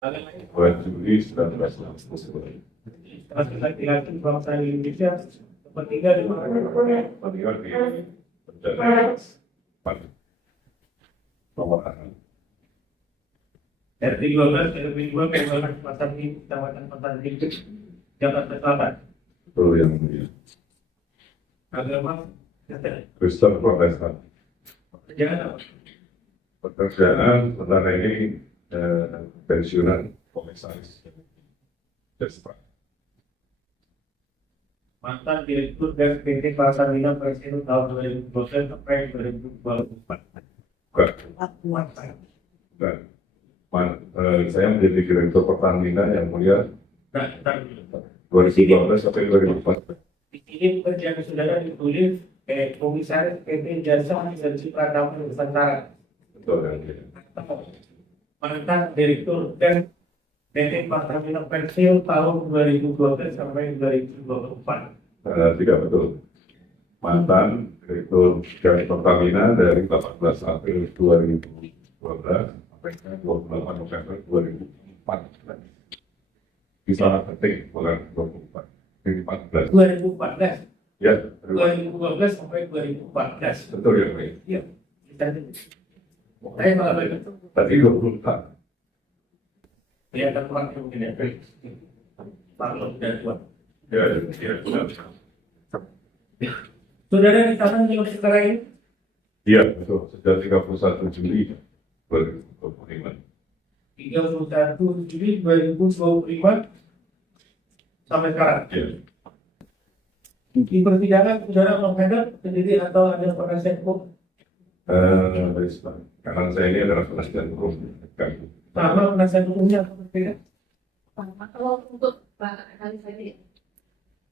bulan Juli 1969. Laki-laki bangsa Indonesia tempat tinggal di mana? Meninggal di Penjara Pemorahan. RT 12 RW 2 Kelurahan Pasar Minggu, Kecamatan Pasar Minggu, Jakarta Selatan. Itu yang mulia. Agama Kristen Protestan. pekerjaan apa? Pekerjaan sebenarnya ini pensiunan komisaris Destra. Mantan Direktur dan PT Pasar Minggu Presiden tahun 2012 sampai 2024. Bukan. Saya menjadi Direktur Pertamina yang mulia Nah, 2012 sampai 2004. di sini pekerjaan saudara ditulis Komisaris PT Jasa Energi Pratama Nusantara. Betul yang mulia. Mantan Direktur dan PT Pertamina Pensiun tahun 2012 sampai 2024. Tidak betul. Mantan Direktur Pertamina dari 18 April 2012 sampai 28 November 2004. Bisa ketik bulan 2004. Ini 14. 2014. Ya, 2012 sampai 2014. betul ya, Pak. Iya. Saya malah begitu. Tadi 24. Ya, kan kurang mungkin ya. Maklum dan kuat. Ya, benar. Saudara di sana juga sekarang ini Iya, betul. Sejak 31 Juli 2025. 31 Juli 2025 sampai sekarang. Ya. Di persidangan saudara menghadap sendiri atau ada penasihat hukum? Karena saya ini adalah penasihat hukum. Sama penasihat hukumnya atau berbeda? Kalau untuk Pak Haris tadi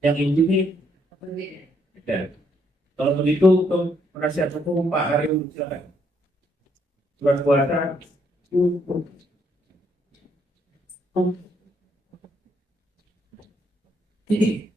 Yang ini berbeda. beda. Kalau begitu untuk penasihat hukum Pak Ariel silakan. Surat kuasa. Ini.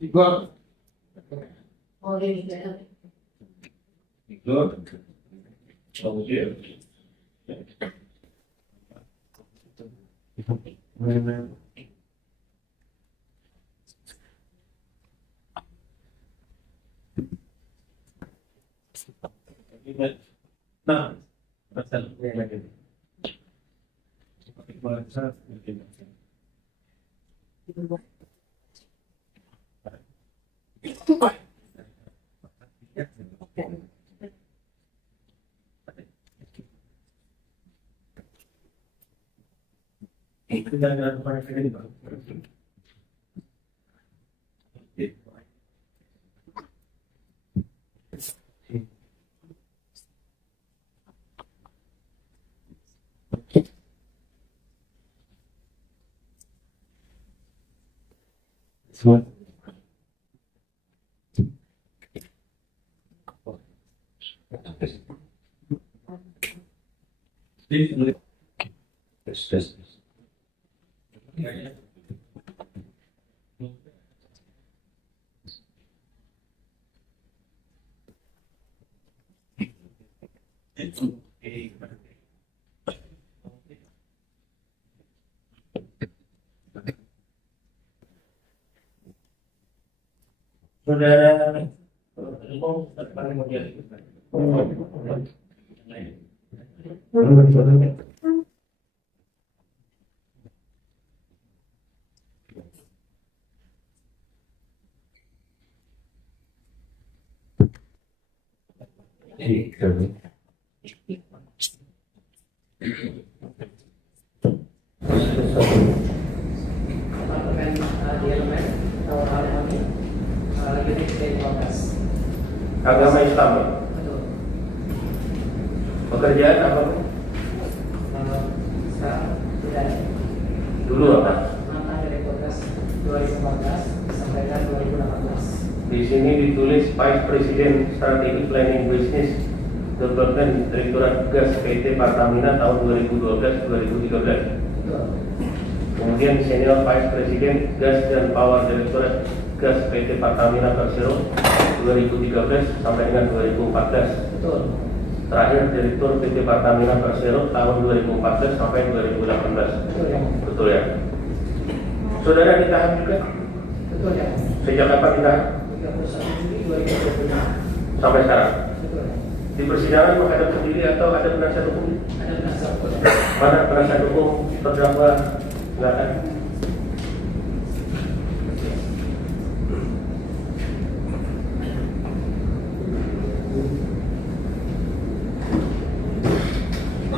Igor, Oh, ini juga. nah, itu jangan pakai ini Pak. Saudara paling mulia. Agama Islam ya? Pekerjaan apa? Sekarang sudah Dulu apa? mantan Direktur Gas 2014 disampaikan 2018. Di sini ditulis Vice President Strategic Planning Business Development Direktorat Gas PT Pertamina tahun 2012-2013. Betul. Kemudian Senior Vice President Gas dan Power Direktorat Gas PT Pertamina Persero 2013 sampai dengan 2014. Betul. Terakhir Direktur PT Pertamina Persero tahun 2014 sampai 2018. Betul ya. Betul ya? Saudara ditahan juga? Betul ya. Sejak kapan ditahan? 31 Juli 2025. Sampai sekarang? Betul ya. Di persidangan menghadap sendiri atau ada penasihat hukum? Ada penasihat hukum. Mana penasihat hukum terdakwa? Silakan.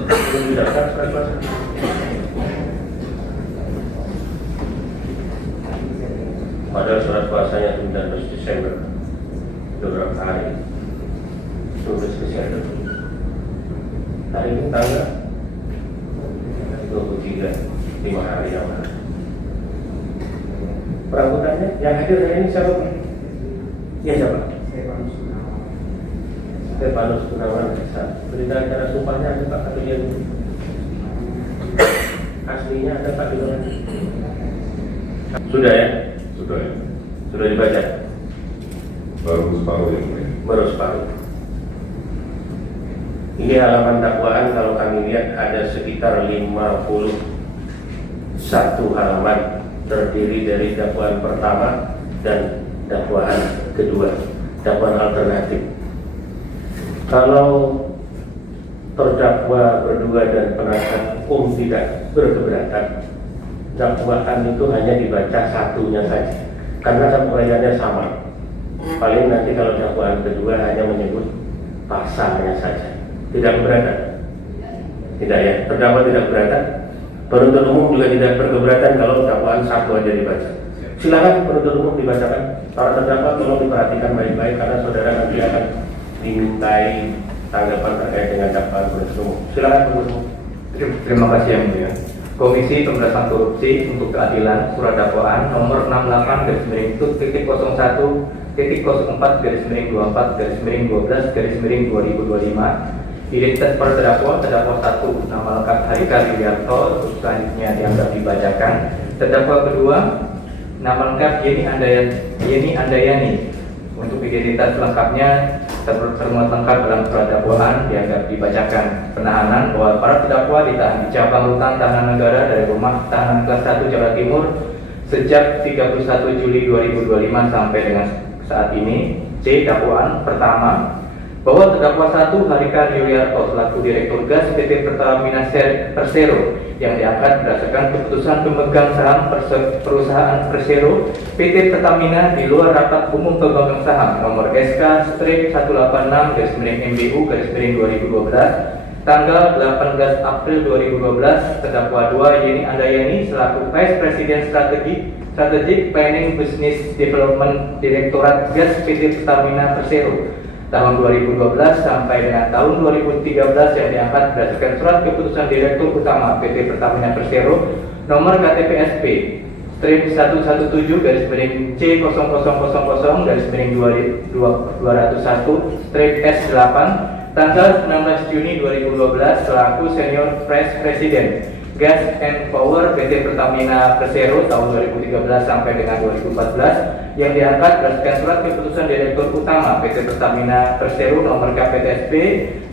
Belum didaftar surat kuasa. Padahal surat kuasanya 19 Desember. Beberapa hari. Tulis kesehatan. Hari ini tanggal 23, 5 hari yang lalu. Perambutannya yang hadir hari ini siapa? Ya siapa? Stefanus Gunawan. Berita acara sumpahnya ada Pak atau dia? Aslinya ada Pak di mana? Sudah ya? Sudah ya. Sudah dibaca? Baru separuh yang mulia. Baru separuh. Ini halaman dakwaan kalau kami lihat ada sekitar 51 halaman, terdiri dari dakwaan pertama dan dakwaan kedua, dakwaan alternatif. Kalau terdakwa berdua dan penasihat hukum tidak berkeberatan, dakwaan itu hanya dibaca satunya saja, karena uraiannya sama. Paling nanti kalau dakwaan kedua hanya menyebut pasalnya saja. Tidak keberatan? Tidak ya, terdakwa tidak keberatan. Penuntut umum juga tidak berkeberatan kalau dakwaan satu aja dibaca. Silakan penuntut umum dibacakan. Para terdakwa tolong diperhatikan baik-baik karena saudara nanti akan dimintai tanggapan terkait dengan dakwaan penuntut umum. Silakan penuntut umum. Terima kasih yang mulia. Komisi Pemberantasan Korupsi untuk Keadilan Surat Dakwaan nomor 68-4-24-12-2025 identitas para terdakwa 1 nama lengkap Harika Yuliarto, selanjutnya dianggap dibacakan. Terdakwa kedua nama lengkap Yeni Andayani, untuk identitas lengkapnya termuat lengkap dalam surat dakwaan dianggap dibacakan. Penahanan bahwa para terdakwa ditahan di cabang rutan tahanan negara dari rumah tahanan kelas 1 Jawa Timur sejak 31 Juli 2025 sampai dengan saat ini. C. Dakwaan pertama bahwa terdakwa 1 Harika Yuliarto selaku Direktur Gas PT Pertamina Persero yang diangkat berdasarkan keputusan pemegang saham perusahaan Persero PT Pertamina di luar rapat umum pemegang saham nomor SK/186-MBU/2012 tanggal 18 April 2012. Terdakwa 2 Yeni Andayani selaku Vice President Strategic Planning Business Development Direktorat Gas PT Pertamina Persero tahun 2012 sampai dengan tahun 2013 yang diangkat berdasarkan surat keputusan Direktur Utama PT Pertamina Persero nomor KTP-SP strip 117-C0000-201 strip S8 tanggal 16 Juni 2012 selaku Senior Vice President Gas and Power PT Pertamina Persero tahun 2013 sampai dengan 2014 yang diangkat berdasarkan surat keputusan Direktur Utama PT Pertamina Persero nomor KPTSP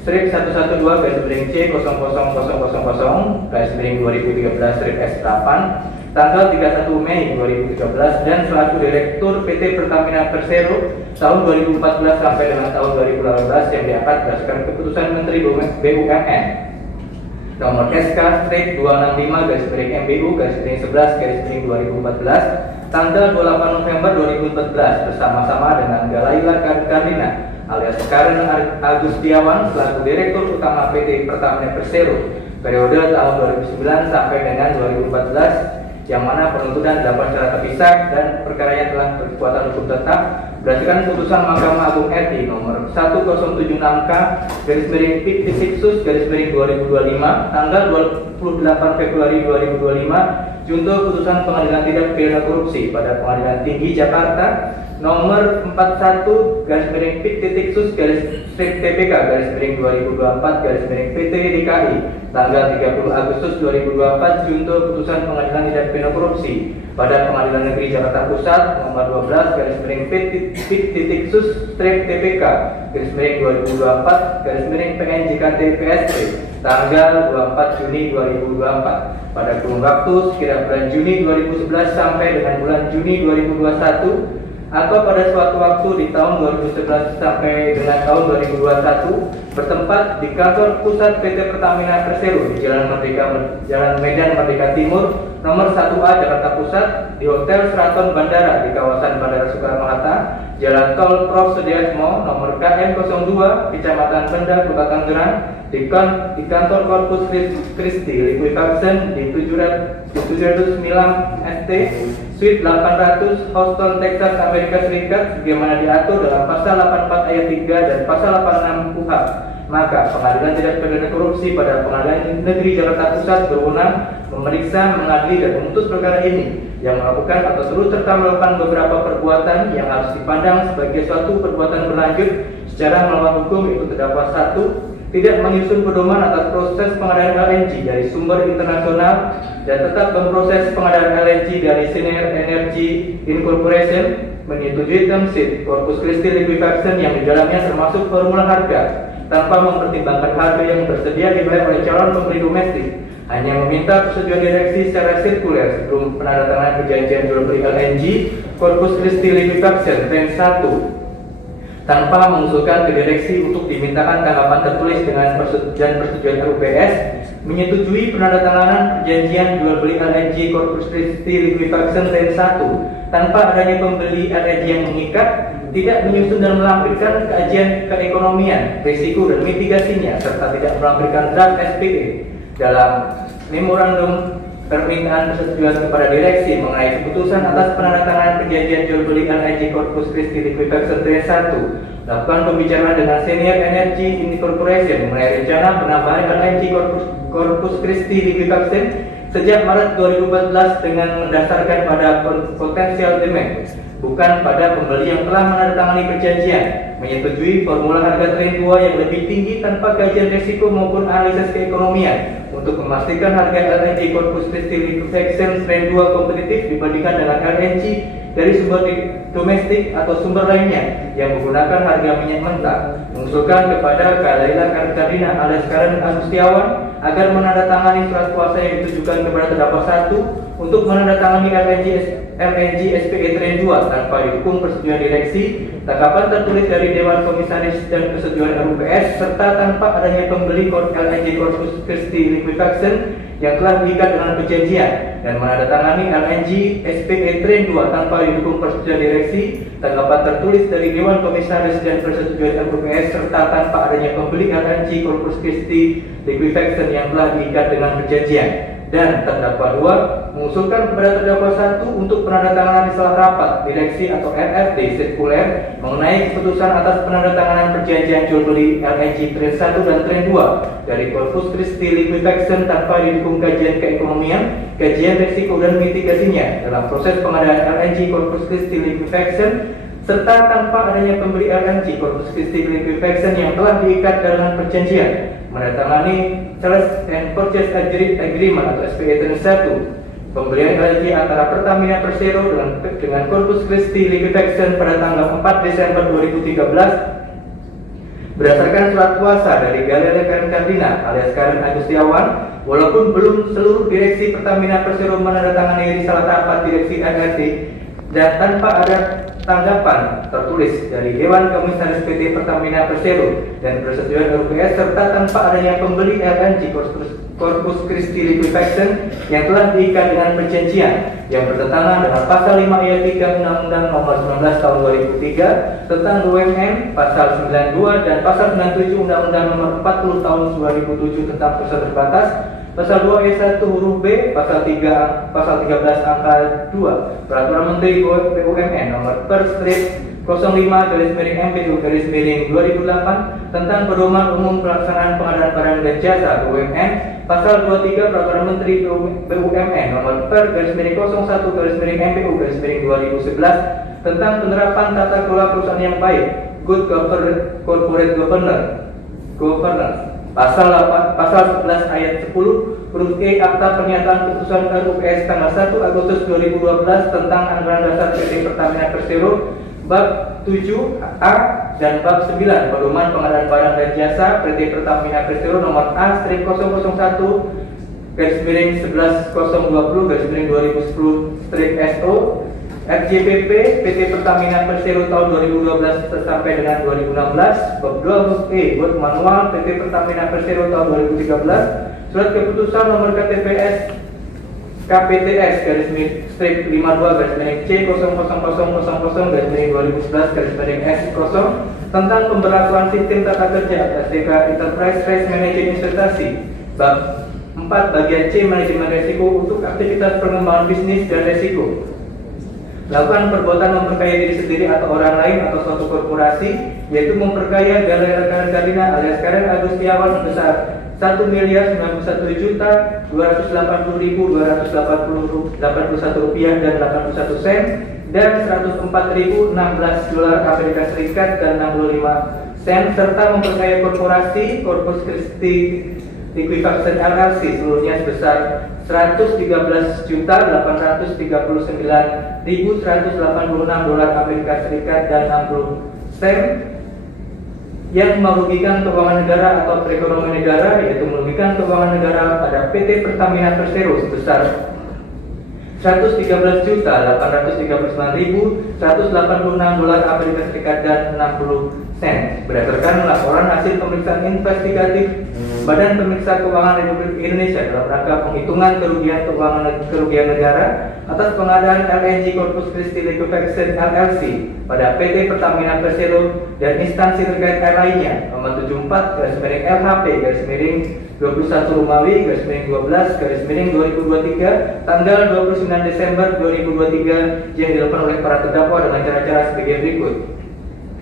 strip 112-C0000-2013 strip S8 tanggal 31 Mei 2013 dan selaku Direktur PT Pertamina Persero tahun 2014 sampai dengan tahun 2018 yang diangkat berdasarkan keputusan Menteri BUMN nomor SK/25-MBU/11/2014 tanggal 28 November 2014 bersama-sama dengan Galaila Karina alias Karen Agustiawan selaku Direktur Utama PT Pertamina Persero periode tahun 2009 sampai dengan 2014 yang mana penuntutan dilakukan secara terpisah dan perkaranya telah berkekuatan hukum tetap berdasarkan putusan Mahkamah Agung RI nomor 1076K/Pidiksus/2025 tanggal 28 Februari 2025 junto putusan Pengadilan Tindak Pidana Korupsi pada Pengadilan Tinggi Jakarta nomor 41-PIT-TPK-2024-PT DKI tanggal 30 Agustus 2024 junto putusan Pengadilan Tindak Pidana Korupsi pada Pengadilan Negeri Jakarta Pusat nomor 12-PIT-2024-PNJKT-PSP tanggal 24 Juni 2024 pada kurun waktu sekira bulan Juni 2011 sampai dengan bulan Juni 2021 atau pada suatu waktu di tahun 2011 sampai dengan tahun 2021 bertempat di kantor pusat PT Pertamina Persero di Jalan Medan Merdeka Timur nomor 1A Jakarta Pusat, di Hotel Sheraton Bandara di kawasan Bandara Soekarno-Hatta, Jalan Tol Prof. Sudiatmo nomor KM02 Kecamatan Benda, Kota Tangerang, di kantor Korpus Kristi Liquefaction di 709 ST Suite 800 Houston, Texas, Amerika Serikat sebagaimana diatur dalam pasal 84 ayat 3 dan pasal 86 KUHP. Maka Pengadilan Tindak Pidana Korupsi pada Pengadilan Negeri Jakarta Pusat berwenang memeriksa, mengadili dan memutus perkara ini yang melakukan atau turut serta melakukan beberapa perbuatan yang harus dipandang sebagai suatu perbuatan berlanjut secara melawan hukum, yaitu terdakwa 1 tidak menyusun pedoman atas proses pengadaan LNG dari sumber internasional dan tetap memproses pengadaan LNG dari Senior Energy Incorporation, menyetujui term sheet Corpus Christi Liquefaction yang di dalamnya termasuk formula harga tanpa mempertimbangkan harga yang tersedia dibayar oleh calon pembeli domestik, hanya meminta persetujuan direksi secara sirkuler sebelum penandatanganan perjanjian jual beli LNG Corpus Christi Liquefaction Trend 1 tanpa mengusulkan ke direksi untuk dimintakan tanggapan tertulis dengan persetujuan RUPS, menyetujui penandatanganan perjanjian jual beli LNG Corpus Christi Liquefaction Trend 1 tanpa adanya pembeli LNG yang mengikat, tidak menyusun dan melampirkan kajian keekonomian, risiko dan mitigasinya, serta tidak melampirkan draft SPE dalam memorandum permintaan persetujuan kepada direksi mengenai keputusan atas penandatanganan perjanjian jual beli LNG Corpus Christi Liquefaction Trend 1, lakukan pembicaraan dengan Senior Energy Incorporation mengenai rencana penambahan LNG Corpus Christi Liquefaction sejak Maret 2014 dengan mendasarkan pada potensial demand, bukan pada pembeli yang telah menandatangani perjanjian, menyetujui formula harga Trend 2 yang lebih tinggi tanpa kajian risiko maupun analisis keekonomian untuk memastikan harga LNG Corpus Christi Liquefaction Trend 2 kompetitif dibandingkan dengan LNG dari sumber domestik atau sumber lainnya yang menggunakan harga minyak mentah, mengusulkan kepada Laila Karinah alias Karen Agustiawan agar menandatangani surat kuasa yang ditujukan kepada terdakwa 1 untuk menandatangani LNG SPE Trend 2 tanpa didukung persetujuan direksi, tanggapan tertulis dari Dewan Komisaris dan persetujuan RUPS, serta tanpa adanya pembeli LNG Corpus Christi Liquefaction yang telah diikat dengan perjanjian, dan menandatangani LNG SPE Trend 2 tanpa didukung persetujuan direksi, tanggapan tertulis dari Dewan Komisaris dan persetujuan RUPS, serta tanpa adanya pembeli LNG Corpus Christi Liquefaction yang telah diikat dengan perjanjian. Dan terdakwa 2 mengusulkan kepada terdakwa 1 untuk penandatanganan salah rapat direksi atau RFD sirkuler mengenai keputusan atas penandatanganan perjanjian jual beli LNG Trend 1 dan Trend 2 dari Corpus Christi Liquefaction tanpa didukung kajian keekonomian, kajian risiko dan mitigasinya dalam proses pengadaan LNG Corpus Christi Liquefaction, serta tanpa adanya pembeli LNG Corpus Christi Liquefaction yang telah diikat dengan perjanjian, menandatangani Sales and Purchase Agreement atau SPE Trend 1 pembelian LNG antara Pertamina Persero dengan Corpus Christi Liquefaction pada tanggal 4 Desember 2013 berdasarkan surat kuasa dari Laila Karinah alias Karen Agustiawan, walaupun belum seluruh direksi Pertamina Persero menandatangani risalah rapat direksi LNG dan tanpa ada tanggapan tertulis dari Dewan Komisaris PT Pertamina Persero dan persetujuan RUPS, serta tanpa adanya pembeli LNG Corpus Christi Liquefaction yang telah diikat dengan perjanjian yang bertentangan dengan pasal 5 ayat 3 Undang-Undang Nomor 19 Tahun 2003 tentang BUMN, pasal 92 dan pasal 97 Undang-Undang Nomor 40 Tahun 2007 tentang pusat terbatas, pasal 2 ayat 1 huruf B, pasal 13 angka 2 Peraturan Menteri BUMN nomor per strip 05/MPU/2008 tentang Pedoman Umum Pelaksanaan Pengadaan Barang dan Jasa BUMN, Pasal 23 Peraturan Menteri BUMN Nomor Per/01/MPU/2011 tentang penerapan tata kelola perusahaan yang baik, Good Corporate Governance. Pasal 11 ayat 10 huruf E Akta Pernyataan Putusan RUPS tanggal 1 Agustus 2012 tentang Anggaran Dasar PT Pertamina Persero bab 7A dan bab 9 Pedoman Pengadaan Barang dan Jasa PT Pertamina Persero nomor A/001/11/2010/SO RJPP PT Pertamina Persero tahun 2012 sampai dengan 2016 bab 2 huruf E buat manual PT Pertamina Persero tahun 2013 surat keputusan nomor KPTS /C/2011/S0 tentang pemberlakuan sistem tata kerja STK Enterprise Risk Management Investasi bab 4 bagian C manajemen resiko untuk aktivitas pengembangan bisnis dan resiko. Melakukan perbuatan memperkaya diri sendiri atau orang lain atau suatu korporasi, yaitu memperkaya Galeri Karina alias Karen Agustiawan sebesar Rp1.981.280.281 dan 81 sen dan $104.016 Amerika Serikat dan 65 sen serta memperkaya korporasi Corpus Christi Liquefaction LLC seluruhnya sebesar $113.839.186 Amerika Serikat dan 60 sen yang merugikan keuangan negara atau perekonomian negara, yaitu merugikan keuangan negara pada PT Pertamina Persero sebesar $113.839.186 Amerika Serikat dan 60 sen berdasarkan laporan hasil pemeriksaan investigatif Badan Pemeriksa Keuangan Republik Indonesia dalam rangka penghitungan kerugian negara atas pengadaan LNG Corpus Christi Liquefaction LLC pada PT Pertamina Persero dan instansi terkait lainnya nomor 74/LHP/21 Romawi/12/2023 tanggal 29 Desember 2023 yang dilakukan oleh para terdakwa dengan cara-cara sebagai berikut.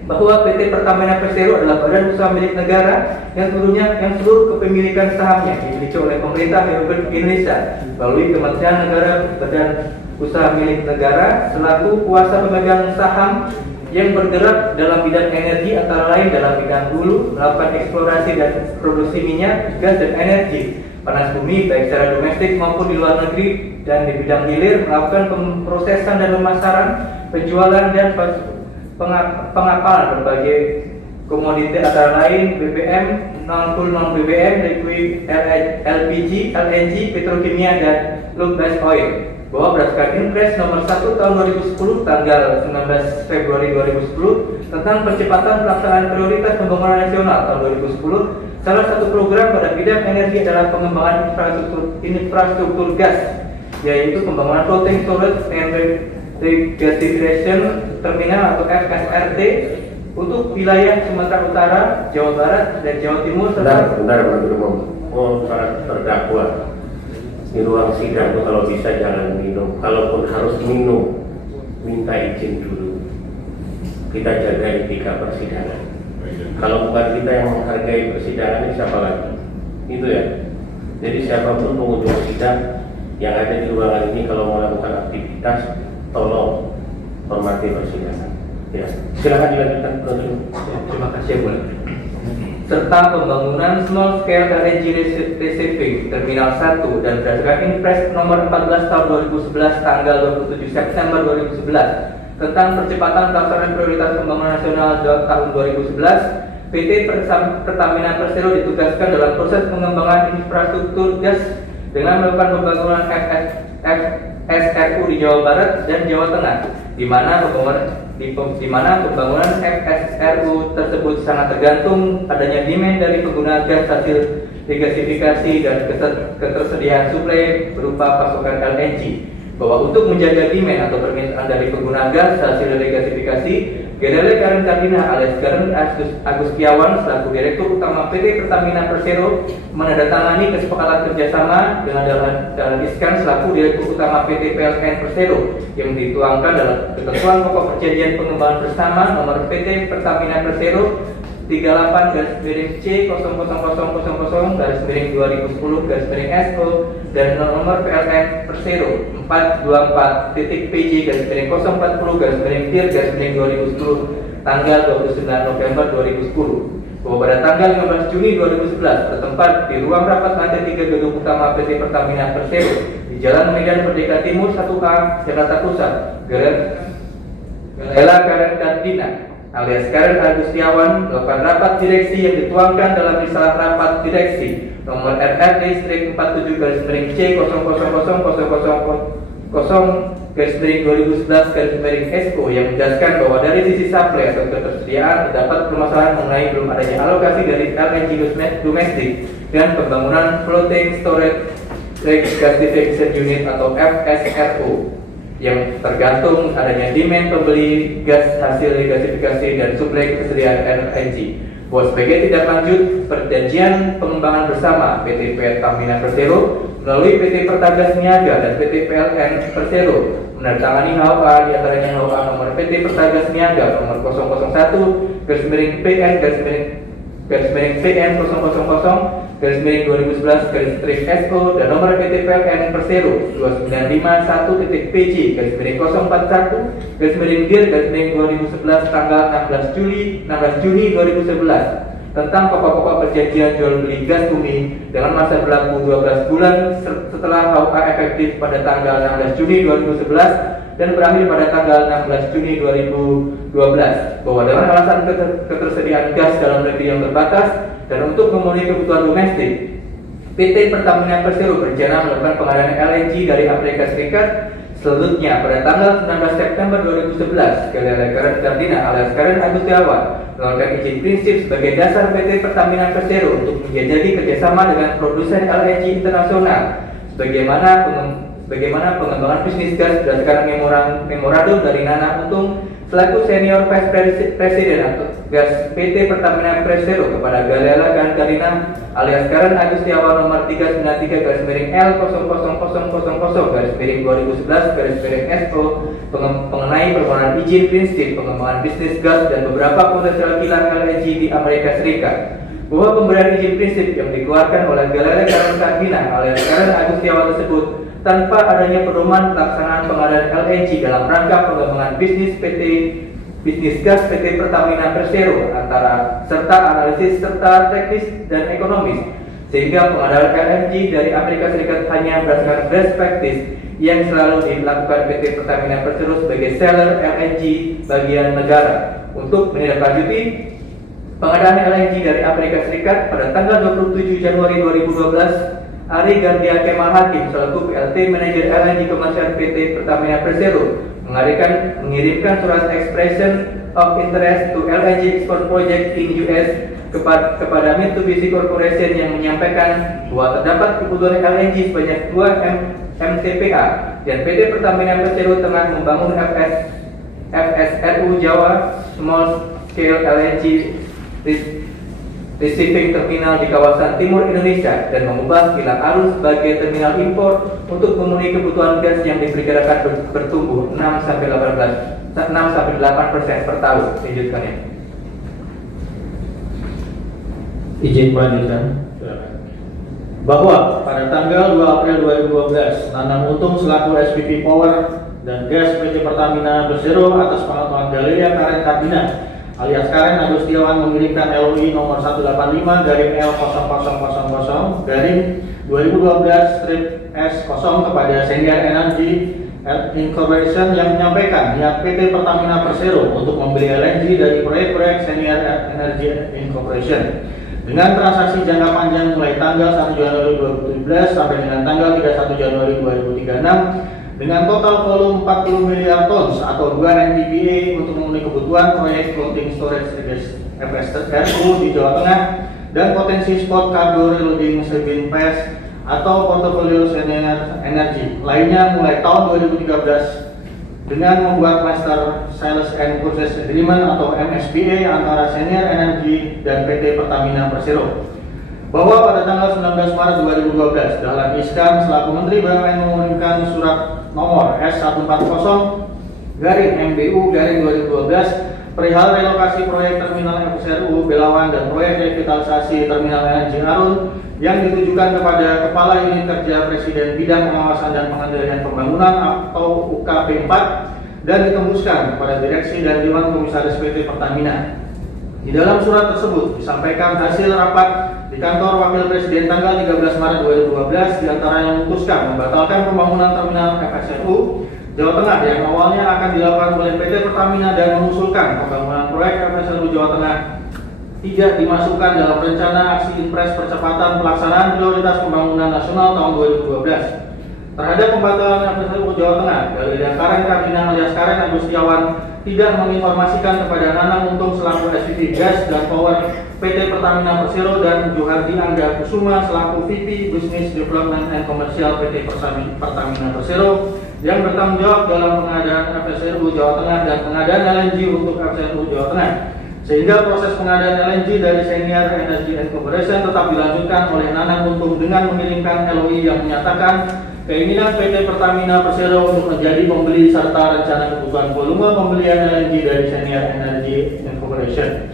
Bahwa PT Pertamina Persero adalah badan usaha milik negara yang seluruh kepemilikan sahamnya dimiliki oleh pemerintah Republik Indonesia melalui Kementerian Negara Badan Usaha Milik Negara selaku kuasa pemegang saham yang bergerak dalam bidang energi antara lain dalam bidang hulu, melakukan eksplorasi dan produksi minyak, gas dan energi panas bumi baik secara domestik maupun di luar negeri, dan di bidang hilir melakukan pemrosesan dan pemasaran, penjualan dan pengapalan berbagai komoditi antara lain BBM, non BBM, liquid LPG, LNG, petrokimia dan lube base oil. Bahwa berdasarkan Impres nomor 1 tahun 2010 tanggal 19 Februari 2010 tentang percepatan pelaksanaan prioritas pembangunan nasional tahun 2010, salah satu program pada bidang energi adalah pengembangan infrastruktur gas, yaitu pembangunan floating storage and regasification terminal atau FSRT untuk wilayah Sumatera Utara, Jawa Barat, dan Jawa Timur. Bentar, para terdakwa di ruang sidang tuh kalau bisa jangan minum, kalaupun harus minum minta izin dulu. Kita jaga etika persidangan. Kalau bukan kita yang menghargai persidangan, ini siapa lagi? Itu ya. Jadi siapapun pengunjung sidang yang ada di ruangan ini kalau mau melakukan aktivitas, tolong hormati persidangan. Ya, silakan dilanjutkan. Terima kasih, Bu. Serta pembangunan small scale LNG receiving terminal 1 dan berdasarkan Impres nomor 14 tahun 2011 tanggal 27 September 2011 tentang percepatan pelaksanaan prioritas pembangunan nasional tahun 2011, PT Pertamina Persero ditugaskan dalam proses pengembangan infrastruktur gas dengan melakukan pembangunan FSRU di Jawa Barat dan Jawa Tengah, di mana pembangunan FSRU tersebut sangat tergantung adanya demand dari pengguna gas hasil regasifikasi dan ketersediaan suplai berupa pasokan LNG. Bahwa untuk menjaga demand atau permintaan dari pengguna gas hasil regasifikasi, Gabriela Karen Kardina alias Karen Agustiawan selaku Direktur Utama PT Pertamina Persero menandatangani kesepakatan kerjasama dengan Dahlan Iskan selaku Direktur Utama PT PLN Persero yang dituangkan dalam ketentuan pokok perjanjian pengembangan bersama nomor PT Pertamina Persero 38-C0000-2010-SO dan nomor PLN Persero 424-PJ-040-TIR-2010 tanggal 29 November 2010 bahwa pada tanggal 15 Juni 2011 bertempat di ruang rapat lantai 3 gedung utama PT Pertamina Persero di Jalan Medan Merdeka Timur 1A, Jakarta Pusat, Gabriela Karen Kardina alias Karen Agustiawan melakukan rapat direksi yang dituangkan dalam risalah rapat direksi nomor RRD-470-C00000-2011-SO yang menjelaskan bahwa dari sisi supply atau ketersediaan terdapat permasalahan mengenai belum adanya alokasi dari LNG domestik dan pembangunan floating storage regasification unit atau FSRU yang tergantung adanya demand pembeli gas hasil regasifikasi dan suplai kesediaan LNG. Bahwa sebagai tindak lanjut perjanjian pengembangan bersama PT Pertamina Persero melalui PT Pertagas Niaga dan PT PLN Persero menandatangani HOA di antaranya HOA nomor PT Pertagas Niaga nomor 001-PN-PN000-2011-SO dan nomor PT PLN Persero 2951-PJ-01-PG-DIR-2011 tanggal 16 Juni 2011 tentang pokok-pokok perjanjian jual beli gas bumi dengan masa berlaku 12 bulan setelah HOA efektif pada tanggal 16 Juni 2011 dan berakhir pada tanggal 16 Juni 2012 bahwa dengan alasan ketersediaan gas dalam negeri yang terbatas dan untuk memenuhi kebutuhan domestik, PT Pertamina Persero berencana melakukan pengadaan LNG dari Amerika Serikat. Selanjutnya, pada tanggal 19 September 2011, Gabriela Karen Kardina alias Karen Agustiawan mengeluarkan izin prinsip sebagai dasar PT Pertamina Persero untuk menjajaki kerjasama dengan produsen LNG internasional sebagaimana pengembangan bisnis gas berdasarkan memorandum dari Nana Untung selaku Senior Vice President atau Gas PT Pertamina Persero kepada Gabriela Karen Kardina alias Karen Agustiawan nomor 393-L0000-2011-SO mengenai permohonan izin prinsip pengembangan bisnis gas dan beberapa potensial kilang LNG di Amerika Serikat. Bahwa pemberian izin prinsip yang dikeluarkan oleh Gabriela Karen Kardina alias Karen Agustiawan tersebut tanpa adanya pedoman pelaksanaan pengadaan LNG dalam rangka pengembangan bisnis gas PT Pertamina Persero serta analisis serta teknis dan ekonomis sehingga pengadaan LNG dari Amerika Serikat hanya berdasarkan best practice yang selalu dilakukan PT Pertamina Persero sebagai seller LNG bagian negara. Untuk menindaklanjuti pengadaan LNG dari Amerika Serikat pada tanggal 27 Januari 2012, Ari Gandia Kemal Hakim selaku PLT Manager LNG Komersial PT Pertamina Persero mengirimkan surat expression of interest to LNG export project in US kepada Mitsubishi Corporation yang menyampaikan bahwa terdapat kebutuhan LNG sebanyak 2 MTPA dan PT Pertamina Persero tengah membangun FSRU Jawa Small Scale LNG Receiving Terminal di kawasan timur Indonesia dan mengubah kilang arus sebagai terminal impor untuk memenuhi kebutuhan gas yang diperkirakan bertumbuh 6-8% per tahun. Lanjutkan ya. Izin melanjutkan. Bahwa pada tanggal 2 April 2012, Nana Untung selaku SPV Power dan Gas PT Pertamina Persero atas pengetahuan Gabriela Karen Kardina alias Karen Agustiawan mengirimkan LOI nomor 185-L0000-2012-S0 kepada Senior Energy Incorporation yang menyampaikan niat PT Pertamina Persero untuk membeli LNG dari proyek-proyek Senior Energy Incorporation dengan transaksi jangka panjang mulai tanggal 1 Januari 2017 sampai dengan tanggal 31 Januari 2036 dengan total volume 40 miliar tons atau 2 MTPA untuk memenuhi kebutuhan proyek floating storage FSRU di Jawa Tengah dan potensi spot cargo reloading Sabine Pass atau portofolio Senior Energy lainnya mulai tahun 2013 dengan membuat Master Sales and Purchase Agreement atau MSPA antara Senior Energy dan PT Pertamina Persero. Bahwa pada tanggal 19 Maret 2012, Dahlan Iskan selaku Menteri BUMN mengirimkan surat nomor S140-MBU-2012 perihal relokasi proyek Terminal FSRU Belawan dan proyek revitalisasi Terminal LNG Arun yang ditujukan kepada Kepala Unit Kerja Presiden Bidang Pengawasan dan Pengendalian Pembangunan atau UKP 4 dan ditembuskan kepada Direksi dan Dewan Komisaris PT Pertamina. Di dalam surat tersebut disampaikan hasil rapat di kantor Wakil Presiden tanggal 13 Maret 2012 diantaranya memutuskan membatalkan pembangunan Terminal FSRU Jawa Tengah yang awalnya akan dilakukan oleh PT Pertamina dan mengusulkan pembangunan proyek FSRU Jawa Tengah tidak dimasukkan dalam rencana aksi impres percepatan pelaksanaan prioritas pembangunan nasional tahun 2012. Terhadap pembatalan FSRU Jawa Tengah, dari Karen Kardina alias Karen Agustiawan tidak menginformasikan kepada Nanang Untung selaku SVP Gas dan Power PT Pertamina Persero dan Juhardi Angga Kusuma selaku VP Business Development and Commercial PT Pertamina Persero yang bertanggung jawab dalam pengadaan FSRU Jawa Tengah dan pengadaan LNG untuk FSRU Jawa Tengah, sehingga proses pengadaan LNG dari Senior Energy and Corporation tetap dilanjutkan oleh Nanang Untung dengan mengirimkan LOI yang menyatakan keinginan PT Pertamina Persero untuk menjadi pembeli serta rencana kebutuhan volume pembelian LNG dari Senior Energy and Corporation.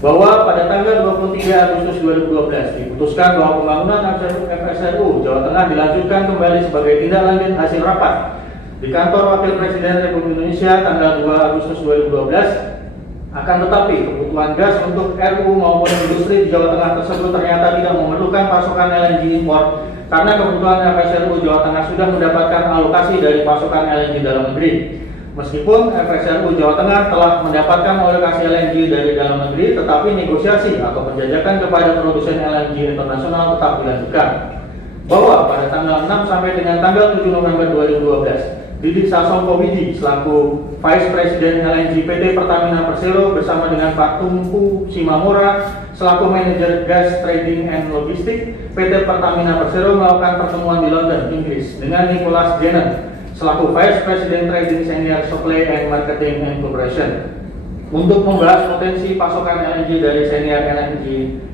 Bahwa pada tanggal 23 Agustus 2012 diputuskan bahwa pembangunan FSRU Jawa Tengah dilanjutkan kembali sebagai tindak lanjut hasil rapat di kantor Wakil Presiden Republik Indonesia tanggal 2 Agustus 2012. Akan tetapi kebutuhan gas untuk RU maupun industri di Jawa Tengah tersebut ternyata tidak memerlukan pasokan LNG impor karena kebutuhan FSRU Jawa Tengah sudah mendapatkan alokasi dari pasokan LNG dalam negeri. Meskipun FSRU Jawa Tengah telah mendapatkan alokasi LNG dari dalam negeri, tetapi negosiasi atau penjajakan kepada produsen LNG internasional tetap dilanjutkan. Bahwa pada tanggal 6 sampai dengan tanggal 7 November 2012, Didik Sasongko Widi selaku Vice President LNG PT Pertamina Persero bersama dengan Pak Tumpu Simamora selaku Manager Gas Trading and Logistik PT Pertamina Persero melakukan pertemuan di London, Inggris dengan Nicholas Jenner selaku Vice President Trading Senior Supply and Marketing and Corporation untuk membahas potensi pasokan LNG dari Senior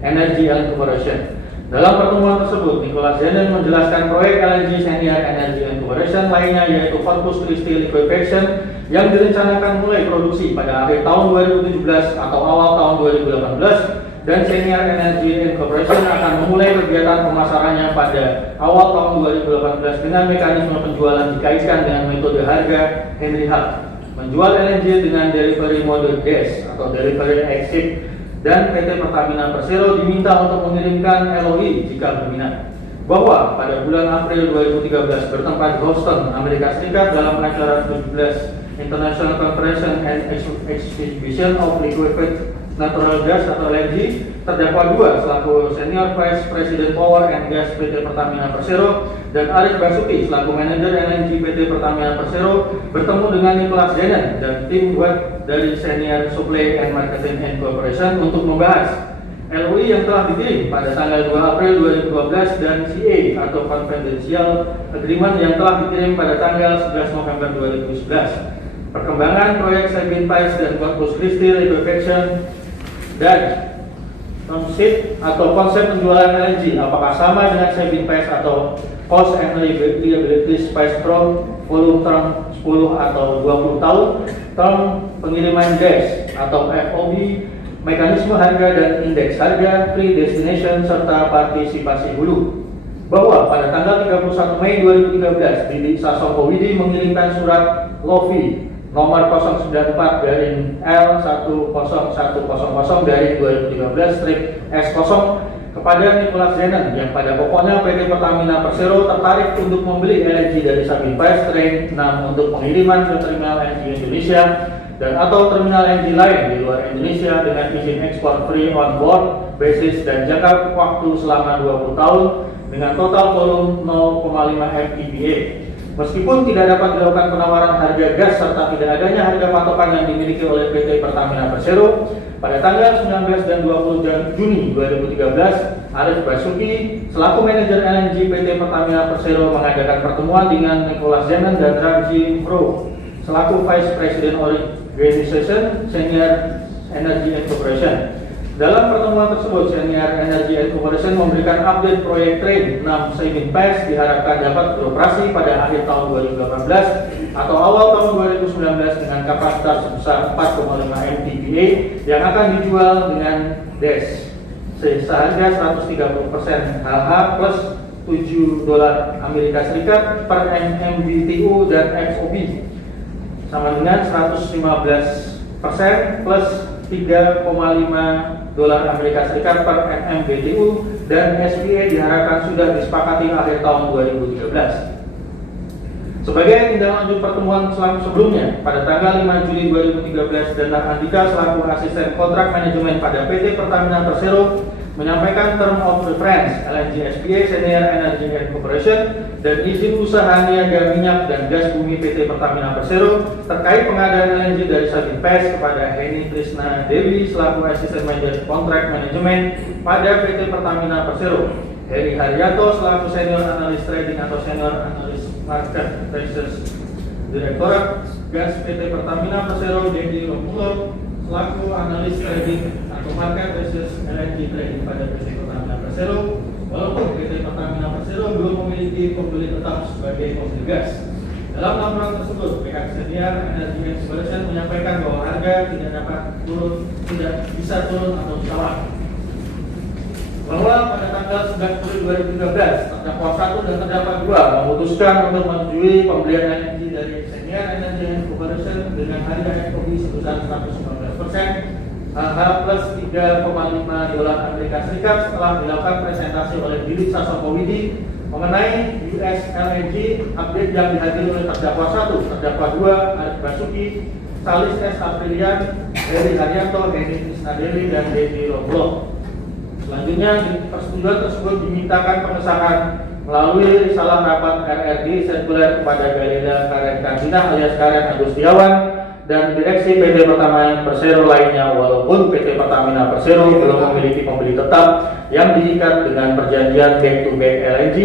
Energy and Corporation. Dalam pertemuan tersebut, Nicholas Jenner menjelaskan proyek LNG Senior Energy and Corporation lainnya yaitu Corpus Christi Liquefaction yang direncanakan mulai produksi pada akhir tahun 2017 atau awal tahun 2018 dan Senior Energy and Corporation akan memulai kegiatan pemasarannya pada awal tahun 2018 dengan mekanisme penjualan dikaitkan dengan metode harga Henry Hub, menjual LNG dengan delivery mode gas atau delivery exit, dan PT Pertamina Persero diminta untuk mengirimkan LOI jika berminat. Bahwa pada bulan April 2013 bertempat di Houston, Amerika Serikat dalam acara 17 International Conference and Exhibition of Liquefied Natural Gas atau LNG, terdakwa 2 selaku Senior Vice President Power and Gas PT Pertamina Persero dan Arif Basuki selaku Manager LNG PT Pertamina Persero bertemu dengan Nicholas Jenner dan tim web dari Senior Supply and Marketing and Corporation untuk membahas LOI yang telah dikirim pada tanggal 2 April 2012 dan CA atau Confidential Agreement yang telah dikirim pada tanggal 11 November 2011. Perkembangan proyek Sabine Pass dan Corpus Christi Liquefaction dan konsep penjualan LNG apakah sama dengan Sabine Pass atau Cost and Reliability Space From volume term 10 atau 20 tahun, term pengiriman gas atau FOB, mekanisme harga dan indeks harga, pre-destination serta partisipasi hulu. Bahwa pada tanggal 31 Mei 2013, Didik Sasongko Widi mengirimkan surat LOVI nomor 094-L10100-2013-S0 kepada Nicholas Jenner yang pada pokoknya PT Pertamina Persero tertarik untuk membeli LNG dari Sabine Pass Train 6 untuk pengiriman ke terminal LNG Indonesia dan atau terminal LNG lain di luar Indonesia dengan izin ekspor free on board basis dan jangka waktu selama 20 tahun dengan total volume 0,5 MTPA. Meskipun tidak dapat dilakukan penawaran harga gas serta tidak adanya harga patokan yang dimiliki oleh PT Pertamina Persero, pada tanggal 19 dan 20 Juni 2013, Arif Basuki selaku manajer LNG PT Pertamina Persero mengadakan pertemuan dengan Nicholas Jenner dan Ramji Pro selaku Vice President Organization Senior Energy and Corporation. Dalam pertemuan tersebut, Senior Energy and Corporation memberikan update proyek Train 6 Seimin PES diharapkan dapat beroperasi pada akhir tahun 2018 atau awal tahun 2019 dengan kapasitas sebesar 4,5 MTPA yang akan dijual dengan DES seharga 130% HH plus $7 Amerika Serikat per MMBTU dan FOB sama dengan 115% plus $3,5 Amerika Serikat per MMBTU dan SPA diharapkan sudah disepakati akhir tahun 2013. Sebagai tindak lanjut pertemuan sebelumnya, pada tanggal 5 Juli 2013, Danar Andika selaku asisten kontrak manajemen pada PT Pertamina Persero menyampaikan term of reference LNG SPA Senior Energy and Corporation dan izin usaha niaga minyak dan gas bumi PT Pertamina Persero terkait pengadaan LNG dari Sabin PES kepada Heni Trisna Dewi selaku asisten manajer kontrak manajemen pada PT Pertamina Persero, Heri Haryanto selaku senior analis trading atau senior analis market research direktorat gas PT Pertamina Persero, Dedi Romulo selaku analis trading atau market research LNG trading pada PT Pertamina Persero, walaupun PT Pertamina Persero belum memiliki pembeli tetap sebagai pembeli gas. Dalam laporan tersebut, pihak Senior Energy and Corporation menyampaikan bahwa harga tidak bisa turun atau ditawar. Bahwa pada tanggal 9 Juli 2013, terdakwa 1 dan terdakwa 2 memutuskan untuk menyetujui pembelian LNG dari Senior Energy and Corporation dengan harga FOB sebesar 115% HH plus $3,5 Amerika Serikat setelah dilakukan presentasi oleh Dilip Sasongkowidi mengenai US LNG update yang dihadiri oleh terdakwa 1, terdakwa 2 Arif Basuki, Salis S. Aprilian, Heri Haryanto, Heni Trisna Dewi, dan Dedi Romulo. Selanjutnya, persetujuan tersebut dimintakan pengesahan melalui risalah rapat RRD sirkuler kepada Galina Karen Kantina alias Karen Agustiawan dan direksi PT Pertamina Persero lainnya, walaupun PT Pertamina Persero belum memiliki pembeli tetap yang diikat dengan perjanjian back-to-back LNG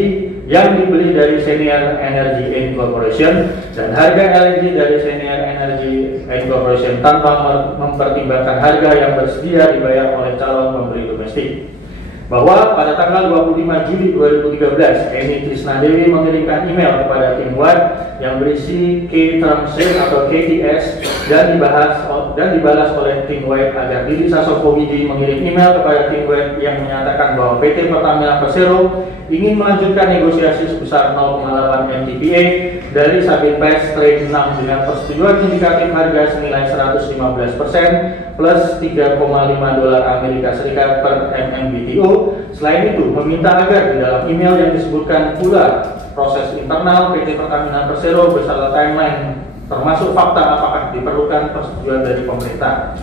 yang dibeli dari Senior Energy and Corporation dan harga LNG dari Senior Energy and Corporation tanpa mempertimbangkan harga yang bersedia dibayar oleh calon pembeli domestik. Bahwa pada tanggal 25 Juli 2013, Heni Trisna Dewi mengirimkan email kepada tim WAD yang berisi Key Term Sheet atau KTS dan dibalas oleh tim WAD agar Dilip Sasongkowidi mengirim email kepada tim WAD yang menyatakan bahwa PT Pertamina Persero ingin melanjutkan negosiasi sebesar 0,8 MTPA dari Sabin PES Train 6 dengan persetujuan indikatif harga senilai 115% plus $3,5 Amerika Serikat per MMBTU. Selain itu, meminta agar di dalam email yang disebutkan pula proses internal PT Pertamina Persero beserta timeline termasuk fakta apakah diperlukan persetujuan dari pemerintah.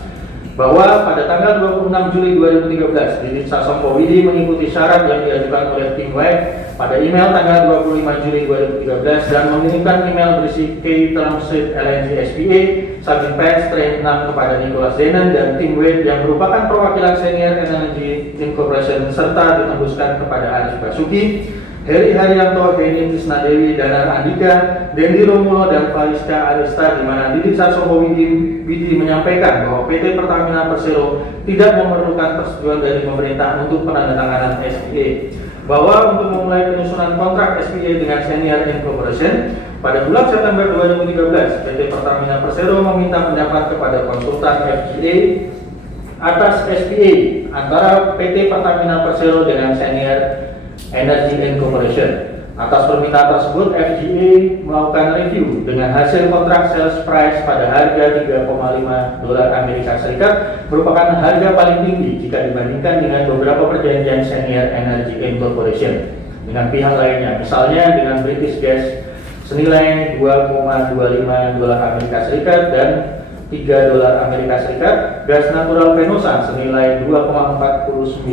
Bahwa pada tanggal 26 Juli 2013, Dilip Sasongkowidi mengikuti syarat yang diajukan oleh tim WAD pada email tanggal 25 Juli 2013 dan mengirimkan email berisi Key Term Sheet LNG SPA Sabin PES Train 6 kepada Nicholas Denan dan tim WAD yang merupakan perwakilan Senior Energy Corporation serta ditembuskan kepada Arif Basuki, Heri Haryanto, Heni Trisna Dewi, Danar Andika, Dendi Romulo, dan Fariska Arista, di mana Dilip Sasongkowidi menyampaikan bahwa PT Pertamina Persero tidak memerlukan persetujuan dari pemerintah untuk penandatanganan SPA. Bahwa untuk memulai penyusunan kontrak SPA dengan Senior Corporation pada bulan September 2013, PT Pertamina Persero meminta pendapat kepada konsultan FGA atas SPA antara PT Pertamina Persero dengan Senior Energy and Corporation. Atas permintaan tersebut, FGA melakukan review dengan hasil kontrak sales price pada harga $3,5 Amerika Serikat merupakan harga paling tinggi jika dibandingkan dengan beberapa perjanjian Senior Energy and Corporation dengan pihak lainnya, misalnya dengan British Gas senilai $2,25 Amerika Serikat dan $3 Amerika Serikat, gas natural Venosa senilai $2,49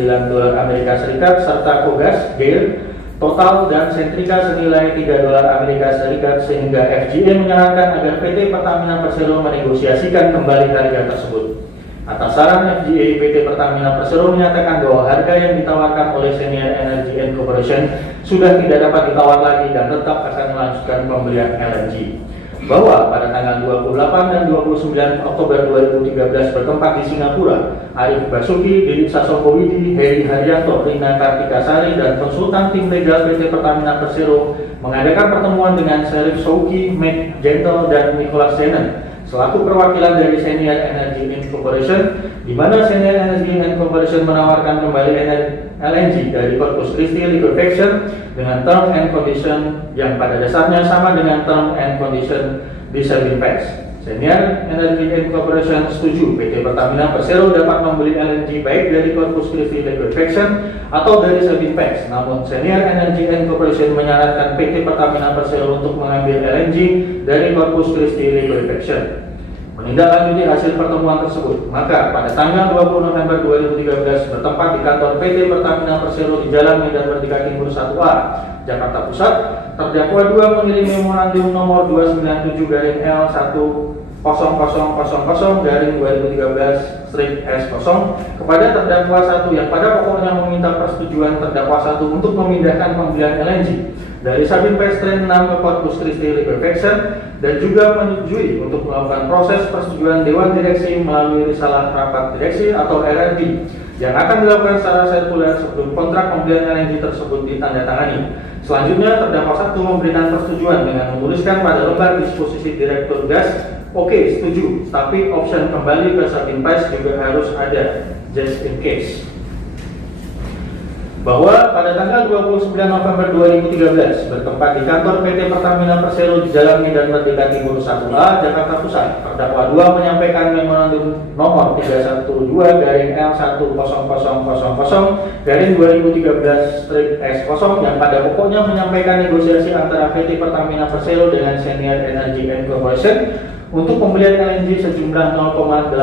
Amerika Serikat, serta Kogas, GAIL, Total dan Sentrika senilai $3 Amerika Serikat, sehingga FGA menyarankan agar PT Pertamina Persero menegosiasikan kembali harga tersebut. Atas saran FGA, PT Pertamina Persero menyatakan bahwa harga yang ditawarkan oleh Senior Energy and Corporation sudah tidak dapat ditawar lagi dan tetap akan melanjutkan pembelian LNG. bahwa pada tanggal 28 dan 29 Oktober 2013 bertempat di Singapura, Arif Basuki, Didik Sasongkowidi, Heri Haryanto, Rina Kartikasari, dan konsultan tim legal PT Pertamina Persero mengadakan pertemuan dengan Serif Souki, Matt Gentle, dan Nicholas Zenon selaku perwakilan dari Senior Energy Incorporation, di mana Senior Energy Incorporation menawarkan kembali LNG dari Corpus Christi Liquefaction dengan term and condition yang pada dasarnya sama dengan term and condition di Sabine Pass. Senior Energy Incorporation setuju PT Pertamina Persero dapat membeli LNG baik dari Corpus Christi Liquefaction atau dari Sabine Pass. Namun Senior Energy Incorporation menyarankan PT Pertamina Persero untuk mengambil LNG dari Corpus Christi Liquefaction. Menindaklanjuti hasil pertemuan tersebut, maka pada tanggal 20 November 2013 bertempat di kantor PT Pertamina Persero di Jalan Medan Merdeka Timur 1A, Jakarta Pusat, terdakwa 2 mengirim memorandum nomor 297-L1-0000-2013-S0 kepada terdakwa 1 yang pada pokoknya meminta persetujuan terdakwa 1 untuk memindahkan pembelian LNG dari Sabine Pass Train 6 ke Corpus Christi Liquefaction dan juga menyetujui untuk melakukan proses persetujuan Dewan Direksi melalui risalah rapat direksi atau RRD yang akan dilakukan secara sirkuler sebelum kontrak pembelian LNG tersebut ditandatangani. Selanjutnya, terdakwa 1 memberikan persetujuan dengan menuliskan pada lembar disposisi Direktur Gas, oke, setuju, tapi option kembali ke Sabine Pass juga harus ada, just in case. Bahwa pada tanggal 29 November 2013 bertempat di kantor PT Pertamina Persero di Jalan Medan Merdeka Timur 1A, Jakarta Pusat, terdakwa 2 menyampaikan memorandum nomor 312-L1-0000-2013-S0 yang pada pokoknya menyampaikan negosiasi antara PT Pertamina Persero dengan Senior Energy Incorporation untuk pembelian LNG sejumlah 0,8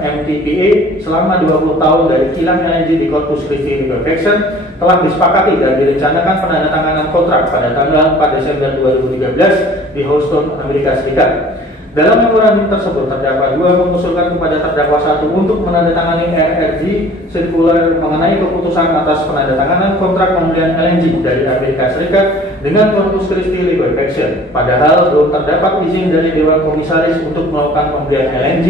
MTPA selama 20 tahun dari kilang LNG di Corpus Christi Liquefaction telah disepakati dan direncanakan penandatanganan kontrak pada tanggal 4 Desember 2013 di Houston, Amerika Serikat. Dalam memorandum tersebut, terdakwa 2 mengusulkan kepada terdakwa 1 untuk menandatangani RRD sirkuler mengenai keputusan atas penandatanganan kontrak pembelian LNG dari Amerika Serikat dengan Corpus Christi Liquefaction. Padahal belum terdapat izin dari Dewan Komisaris untuk melakukan pembelian LNG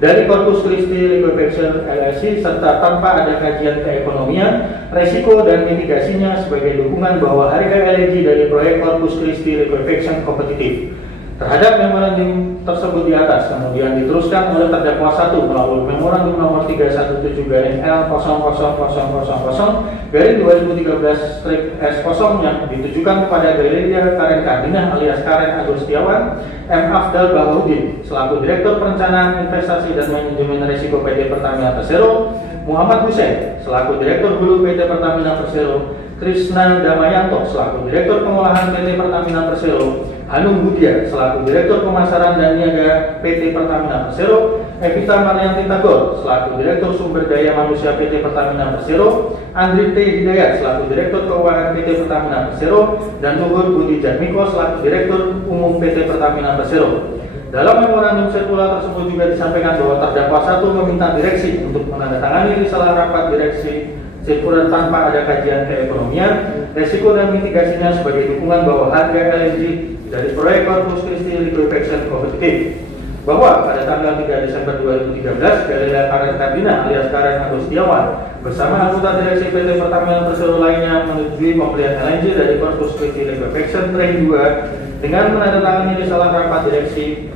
dari Corpus Christi Liquefaction LLC serta tanpa ada kajian keekonomian, resiko dan mitigasinya sebagai dukungan bahwa harga LNG dari proyek Corpus Christi Liquefaction kompetitif. Terhadap memorandum tersebut di atas kemudian diteruskan oleh terdakwa 1 melalui memorandum nomor 317-L0000-2013-S0 yang ditujukan kepada Galeria Karen Kardinah alias Karen Agustiawan, M. Afdal Baharudin selaku Direktur Perencanaan Investasi dan Manajemen Risiko PT Pertamina Persero, Muhammad Hussein selaku Direktur Hulu PT Pertamina Persero, Krishna Damayanto selaku Direktur Pengolahan PT Pertamina Persero, Hanung Budia selaku Direktur Pemasaran dan Niaga PT Pertamina Persero, Evita Maryanti Tagor selaku Direktur Sumber Daya Manusia PT Pertamina Persero, Andri T. Hidayat selaku Direktur Keuangan PT Pertamina Persero, dan Luhur Budi Jatmiko selaku Direktur Umum PT Pertamina Persero. Dalam memorandum sirkular tersebut juga disampaikan bahwa terdakwa 1 meminta direksi untuk menandatangani risalah rapat direksi sirkular tanpa ada kajian keekonomian, resiko dan mitigasinya sebagai dukungan bahwa harga LNG dari proyek Corpus Christi Liquefaction kompetitif. Bahwa pada tanggal 3 Desember 2013, Galeria Karen Kardinah alias Karen Agustiawan bersama anggota direksi PT Pertamina Persero lainnya menyetujui pembelian LNG dari Corpus Christi Liquefaction Train 2 dengan menandatangani risalah rapat direksi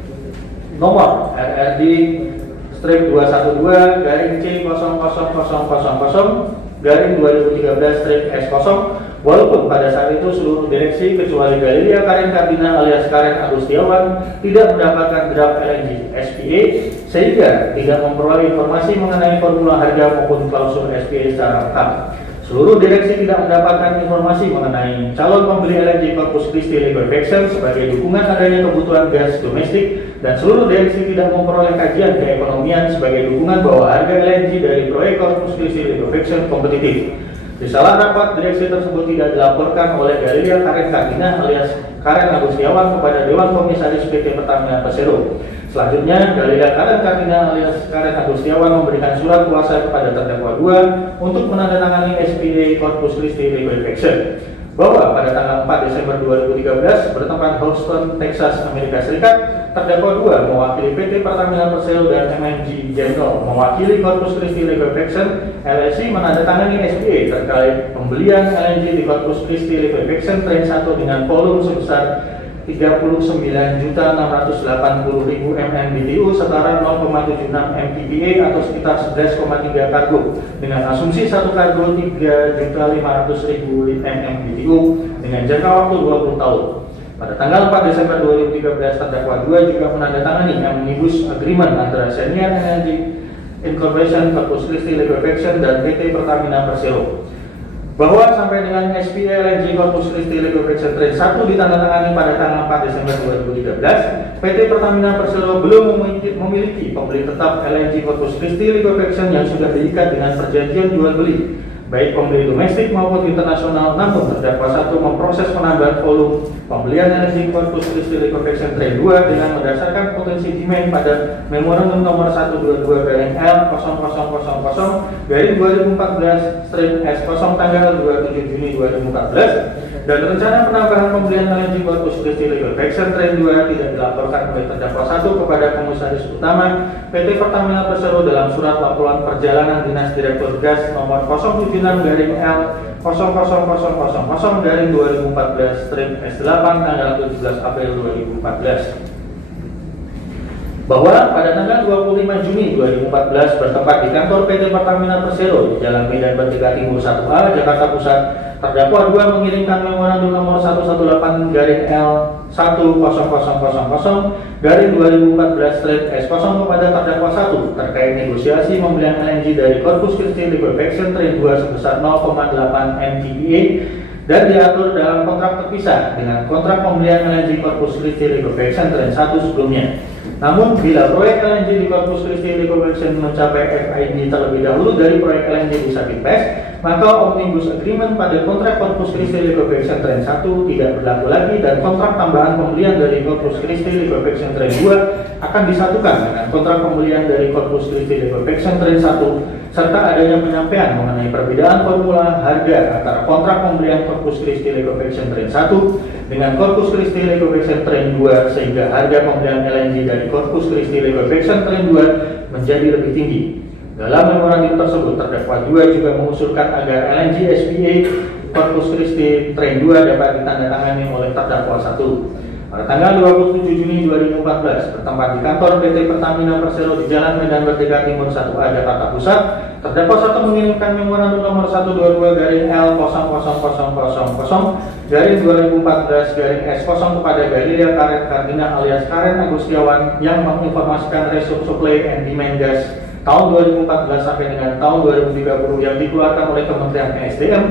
nomor RRD strip 212-C0000-2013-S0 walaupun pada saat itu seluruh direksi kecuali Galeria Karen Kardinah alias Karen Agustiawan tidak mendapatkan draft LNG SPA sehingga tidak memperoleh informasi mengenai formula harga maupun klausul SPA secara lengkap. Seluruh direksi tidak mendapatkan informasi mengenai calon pembeli LNG Corpus Christi Liquefaction sebagai dukungan adanya kebutuhan gas domestik, dan seluruh direksi tidak memperoleh kajian keekonomian sebagai dukungan bahwa harga LNG dari proyek Corpus Christi Liquefaction kompetitif. Risalah rapat direksi tersebut tidak dilaporkan oleh Galeria Karen Kardinah alias Karen Agustiawan kepada Dewan Komisaris PT Pertamina Persero. Selanjutnya, Galeria Karen Kardinah alias Karen Agustiawan memberikan surat kuasa kepada terdakwa 2 untuk menandatangani SPA Corpus Christi Liquefaction. bahwa pada tanggal 4 Desember 2013 bertempat Houston, Texas, Amerika Serikat, terdakwa 2 mewakili PT Pertamina Persero dan MNG General mewakili Corpus Christi Liquefaction LLC menandatangani SPA terkait pembelian LNG di Corpus Christi Liquefaction Train 1 dengan volume sebesar 39.680.000 MMBtu setara 0,76 MTPA atau sekitar 11,3 kargo dengan asumsi satu kargo 3.500.000 MMBtu dengan jangka waktu 20 tahun. Pada tanggal 4 Desember 2013 terdakwa 2 juga menandatangani Omnibus Agreement antara Senior Energy Incorporation, Corpus Christi Liquefaction dan PT Pertamina Persero, bahwa sampai dengan SPA LNG Corpus Christi Liquefaction Train 1 ditandatangani pada tanggal 4 Desember 2013, PT Pertamina Persero belum memiliki pembeli tetap LNG Corpus Christi Liquefaction yang sudah diikat dengan perjanjian jual beli, baik pembeli domestik maupun internasional. Namun terdakwa 1 memproses penambahan volume pembelian LNG Corpus Christi Liquefaction Train 2 dengan berdasarkan potensi demand pada Memorandum Nomor 122/L00/2014/S0 tanggal 27 Juni 2014 dan rencana penambahan pembelian LNG Corpus Christi Liquefaction Train 2 tidak dilaporkan oleh terdakwa 1 kepada Komisaris Utama PT Pertamina Persero dalam surat laporan perjalanan Dinas Direktur Gas nomor 076/L00/2014/S8 tanggal 17 April 2014. Bahwa pada tanggal 25 Juni 2014 bertempat di kantor PT Pertamina Persero di Jalan Medan Merdeka Timur 1A, Jakarta Pusat, terdakwa 2 mengirimkan Memorandum Nomor 118/L10000/2014/S0 kepada terdakwa 1 terkait negosiasi pembelian LNG dari Corpus Christi Liquefaction Train 2 sebesar 0,8 MTPA dan diatur dalam kontrak terpisah dengan kontrak pembelian LNG Corpus Christi Liquefaction Train 1 sebelumnya. Namun, bila proyek LNG di Corpus Christi Liquefaction mencapai FID terlebih dahulu dari proyek LNG di Sabit Pes, maka Omnibus Agreement pada kontrak Corpus Christi Liquefaction Train 1 tidak berlaku lagi dan kontrak tambahan pembelian dari Corpus Christi Liquefaction Train 2 akan disatukan dengan kontrak pembelian dari Corpus Christi Liquefaction Train 1 serta adanya penyampaian mengenai perbedaan formula harga antara kontrak pembelian Corpus Christi Liquefaction Train 1 dengan Corpus Christi Liquefaction Train 2 sehingga harga pembelian LNG dari Corpus Christi Liquefaction Train 2 menjadi lebih tinggi. Dalam memorandum tersebut, terdakwa 2 juga mengusulkan agar LNG SPA Corpus Christi Train 2 dapat ditandatangani oleh terdakwa 1. Pada tanggal 27 Juni 2014, bertempat di kantor PT Pertamina Persero di Jalan Medan Merdeka Timur 1A, Jakarta Pusat, terdakwa 1 mengirimkan Memorandum Nomor 122/L00/2014/S0 kepada Galilea Karen Kardina alias Karen Agustiawan yang menginformasikan resume supply and demand gas tahun 2014 sampai dengan tahun 2030 yang dikeluarkan oleh Kementerian ESDM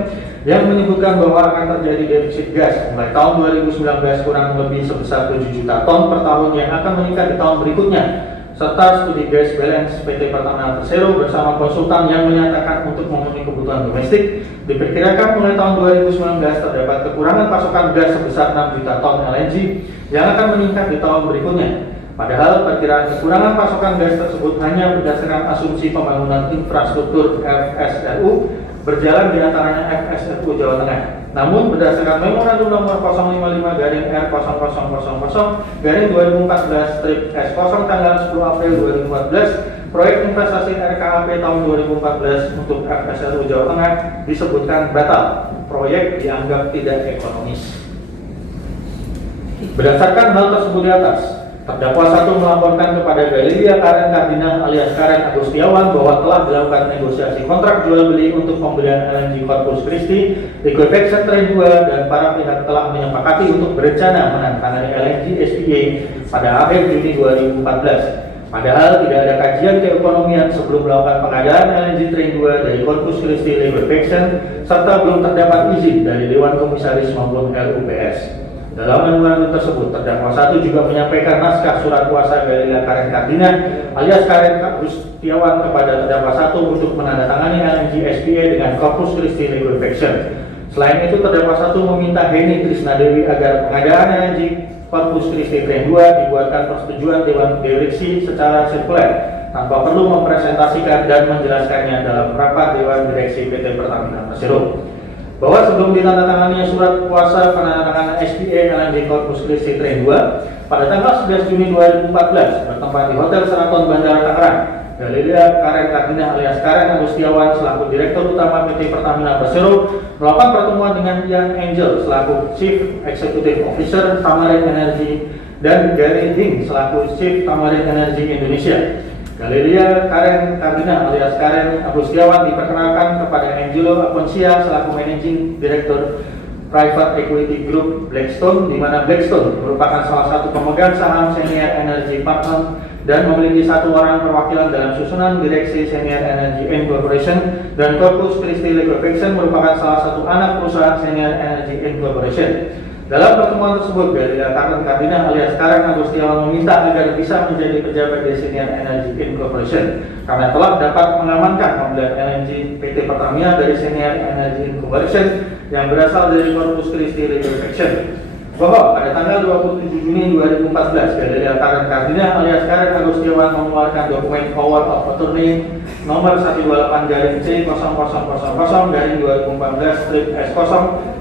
yang menyebutkan bahwa akan terjadi defisit gas mulai tahun 2019 kurang lebih sebesar 7 juta ton per tahun yang akan meningkat di tahun berikutnya, serta studi gas balance PT Pertamina Persero bersama konsultan yang menyatakan untuk memenuhi kebutuhan domestik diperkirakan mulai tahun 2019 terdapat kekurangan pasokan gas sebesar 6 juta ton LNG yang akan meningkat di tahun berikutnya. Padahal perkiraan kekurangan pasokan gas tersebut hanya berdasarkan asumsi pembangunan infrastruktur FSRU berjalan di antaranya FSRU Jawa Tengah. Namun berdasarkan Memorandum Nomor 055/R00/2014/S0 tanggal 10 April 2014, proyek investasi RKAP tahun 2014 untuk FSRU Jawa Tengah disebutkan batal. Proyek dianggap tidak ekonomis. Berdasarkan hal tersebut di atas, terdakwa 1 melaporkan kepada Galilea Karen Kardina alias Karen Agustiawan bahwa telah dilakukan negosiasi kontrak jual beli untuk pembelian LNG Corpus Christi Liquefaction Train 2 dan para pihak telah menyepakati untuk berencana menandatangani LNG SPA pada akhir Juni 2014. Padahal tidak ada kajian keekonomian sebelum melakukan pengadaan LNG Train 2 dari Corpus Christi Liquefaction serta belum terdapat izin dari Dewan Komisaris maupun RUPS. Dalam memorandum tersebut, terdakwa 1 juga menyampaikan naskah surat kuasa Galilea Karen Kardina alias Karen Agustiawan kepada terdakwa 1 untuk menandatangani LNG SPA dengan Corpus Christi Liquefaction. Selain itu, terdakwa 1 meminta Heni Krisnadewi agar pengadaan LNG Corpus Christi Train 2 dibuatkan persetujuan Dewan Direksi secara sirkuler tanpa perlu mempresentasikan dan menjelaskannya dalam rapat Dewan Direksi PT Pertamina Persero. bahwa sebelum ditandatangani surat kuasa penandatanganan SPA LNG Corpus Christi Train 2 pada tanggal 11 Juni 2014 bertempat di Hotel Sheraton Bandara Tangerang, Galilea Karen Kardina alias Karen Agustiawan selaku Direktur Utama PT Pertamina Persero melakukan pertemuan dengan Ian Angel selaku Chief Executive Officer Tamarin Energy dan Gary Hing selaku Chief Tamarin Energy Indonesia. Galilea Karen Kardina alias Karen Agustiawan diperkenalkan kepada Angelo Aponcia selaku Managing Director Private Equity Group Blackstone, di mana Blackstone merupakan salah satu pemegang saham Senior Energy Partners dan memiliki satu orang perwakilan dalam susunan direksi Senior Energy Incorporation, dan Corpus Christi Liquefaction merupakan salah satu anak perusahaan Senior Energy Incorporation. Dalam pertemuan tersebut, Galilea Karen Kardina alias Karen Agustiawan meminta agar bisa menjadi pejabat di Senior Energy Incorporation karena telah dapat mengamankan pembelian LNG PT Pertamina dari Senior Energy Incorporation yang berasal dari Corpus Christi Liquefaction. Bahwa pada tanggal 27 Juni 2014, Galilea Karen Kardina alias Karen Agustiawan mengeluarkan dokumen Power of Attorney nomor 128-C0000-2014-S0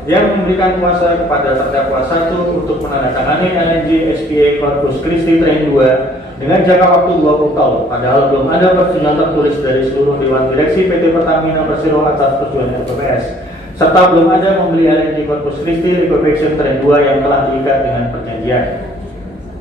yang memberikan kuasa kepada terdakwa 1 untuk menandatangani LNG SPA Corpus Christi Train 2 dengan jangka waktu 20 tahun. Padahal belum ada persetujuan tertulis dari seluruh Dewan Direksi PT Pertamina Persero atas persetujuan LPPS, serta belum ada membeli LNG Corpus Christi Liquefaction Train 2 yang telah diikat dengan perjanjian.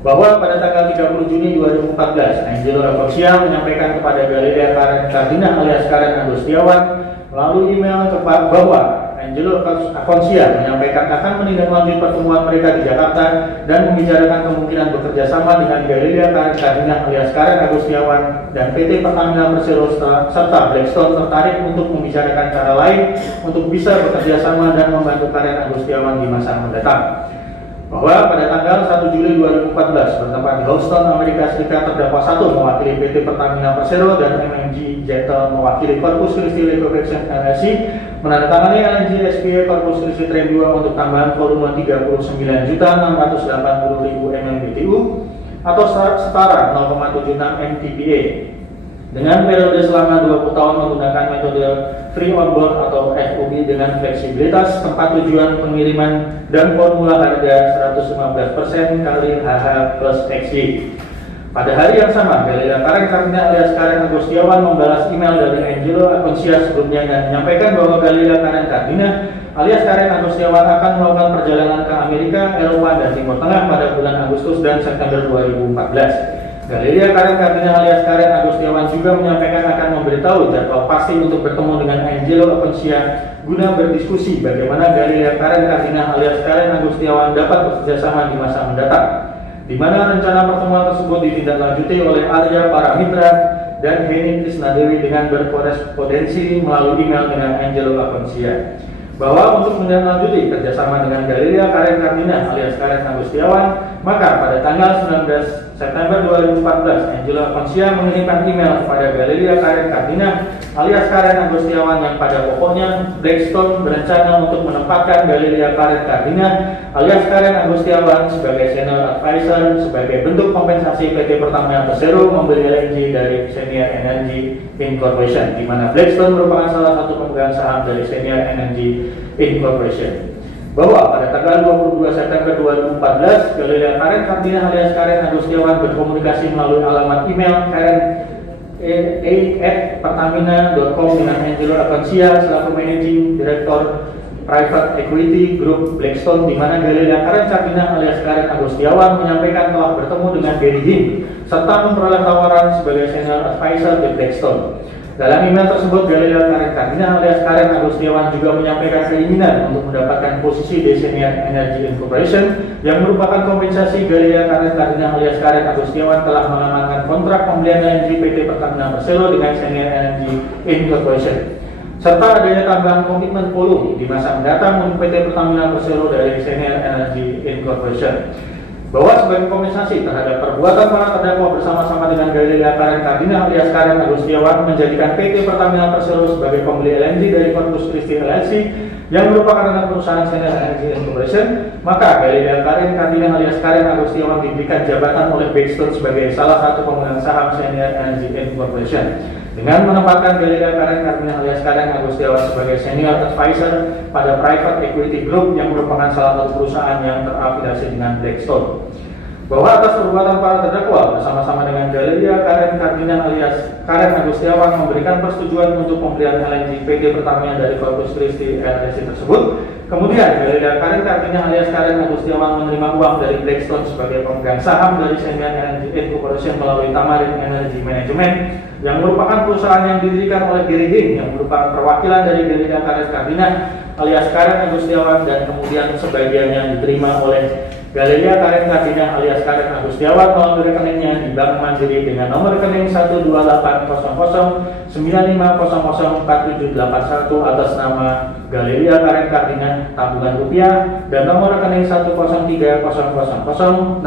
Bahwa pada tanggal 30 Juni 2014, Angelo Aponcia menyampaikan kepada Galilea Karen Kardina alias Karen Agustiawan melalui email bahwa Angelo Aponcia menyampaikan akan menindaklanjuti pertemuan mereka di Jakarta dan membicarakan kemungkinan bekerja sama dengan Galilea Karen Kardina alias Karen Agustiawan dan PT Pertamina Persero serta Blackstone tertarik untuk membicarakan cara lain untuk bisa bekerja sama dan membantu Karen Agustiawan di masa mendatang. Bahwa pada tanggal 1 Juli 2014 bertempat di Houston, Amerika Serikat, terdakwa 1 mewakili PT Pertamina Persero dan MMG Jettle mewakili Corpus Christi Liquefaction LLC menandatangani LNG SPA Corpus Christi Train 2 untuk tambahan volume 39.680.000 MMBTU atau setara 0,76 MTPA dengan periode selama 20 tahun menggunakan metode free on board atau FOB dengan fleksibilitas tempat tujuan pengiriman dan formula harga 115% kali HH plus XY. Pada hari yang sama, Galilea Karen Kardina alias Karen Agustiawan membalas email dari Angelo Aponcia sebelumnya dan menyampaikan bahwa Galilea Karen Kardina alias Karen Agustiawan akan melakukan perjalanan ke Amerika, Eropa, dan Timur Tengah pada bulan Agustus dan September 2014. Galilea Karen Kardina alias Karen Agustiawan juga menyampaikan akan memberitahu jadwal pasti untuk bertemu dengan Angelo Aponcia guna berdiskusi bagaimana Galilea Karen Kardina alias Karen Agustiawan dapat bekerjasama di masa mendatang, di mana rencana pertemuan tersebut ditindaklanjuti oleh Arya Paramitra dan Heni Krisnadewi dengan berkorespondensi melalui email dengan Angelo Aponcia. Bahwa untuk menindaklanjuti kerjasama dengan Galilea Karen Kardina alias Karen Agustiawan, maka pada tanggal 19 September 2014, Angelo Aponcia mengirimkan email kepada Galilea Karen Kardina alias Karen Agustiawan yang pada pokoknya Blackstone berencana untuk menempatkan Galilea Karen Kardina alias Karen Agustiawan sebagai senior advisor sebagai bentuk kompensasi PT Pertamina Persero membeli LNG dari Senior Energy Incorporation, di mana Blackstone merupakan salah satu pemegang saham dari Senior Energy Incorporation. Bahwa pada tanggal 22 September 2014, Galilea Karen Kardina alias Karen Agustiawan berkomunikasi melalui alamat email karen@pertamina.com dengan Angelo Aponcia selaku Managing Director Private Equity Group Blackstone, di mana Galilea Karen Kardina alias Karen Agustiawan menyampaikan telah bertemu dengan Gary Hing serta memperoleh tawaran sebagai senior advisor di Blackstone. Dalam email tersebut, Galilea Karen Kardina alias Karen Agustiawan juga menyampaikan keinginan untuk mendapatkan posisi di Senior Energy Incorporation yang merupakan kompensasi Galilea Karen Kardina alias Karen Agustiawan telah mengamankan kontrak pembelian LNG PT Pertamina Persero dengan Senior Energy Incorporation, serta adanya tambahan komitmen volume di masa mendatang untuk PT Pertamina Persero dari Senior Energy Incorporation. Bahwa sebagai kompensasi terhadap perbuatan para terdakwa bersama-sama dengan Galilea Karen Kardina alias Karen Agustiawan menjadikan PT Pertamina Persero sebagai pembeli LNG dari Corpus Christi LLC yang merupakan anak perusahaan Senior Energy Incorporation, maka Galilea Karen Kardina alias Karen Agustiawan diberikan jabatan oleh Blackstone sebagai salah satu pemegang saham Senior Energy Incorporation. Dengan menempatkan Galilea Karen Carmina alias Karen Agustiawan sebagai senior advisor pada private equity group yang merupakan salah satu perusahaan yang terafiliasi dengan Blackstone. Bahwa atas perbuatan para terdakwa bersama-sama dengan Galilea Karen Carmina alias Karen Agustiawan memberikan persetujuan untuk pembelian LNG PT Pertamina dari Corpus Christi LLC tersebut. Kemudian Galilea Karen Carmina alias Karen Agustiawan menerima uang dari Blackstone sebagai pemegang saham dari Sendian Energy Corporation melalui Tamarin Energy Management yang merupakan perusahaan yang didirikan oleh Gary Hing yang merupakan perwakilan dari Galilea Karen Carmina alias Karen Agustiawan dan kemudian sebagiannya diterima oleh Galilea Karen Carmina alias Karen Agustiawan melalui rekeningnya di Bank Mandiri dengan nomor rekening 1280095004781 atas nama Galilea Karen Carmina tabungan rupiah dan nomor rekening 1030006215541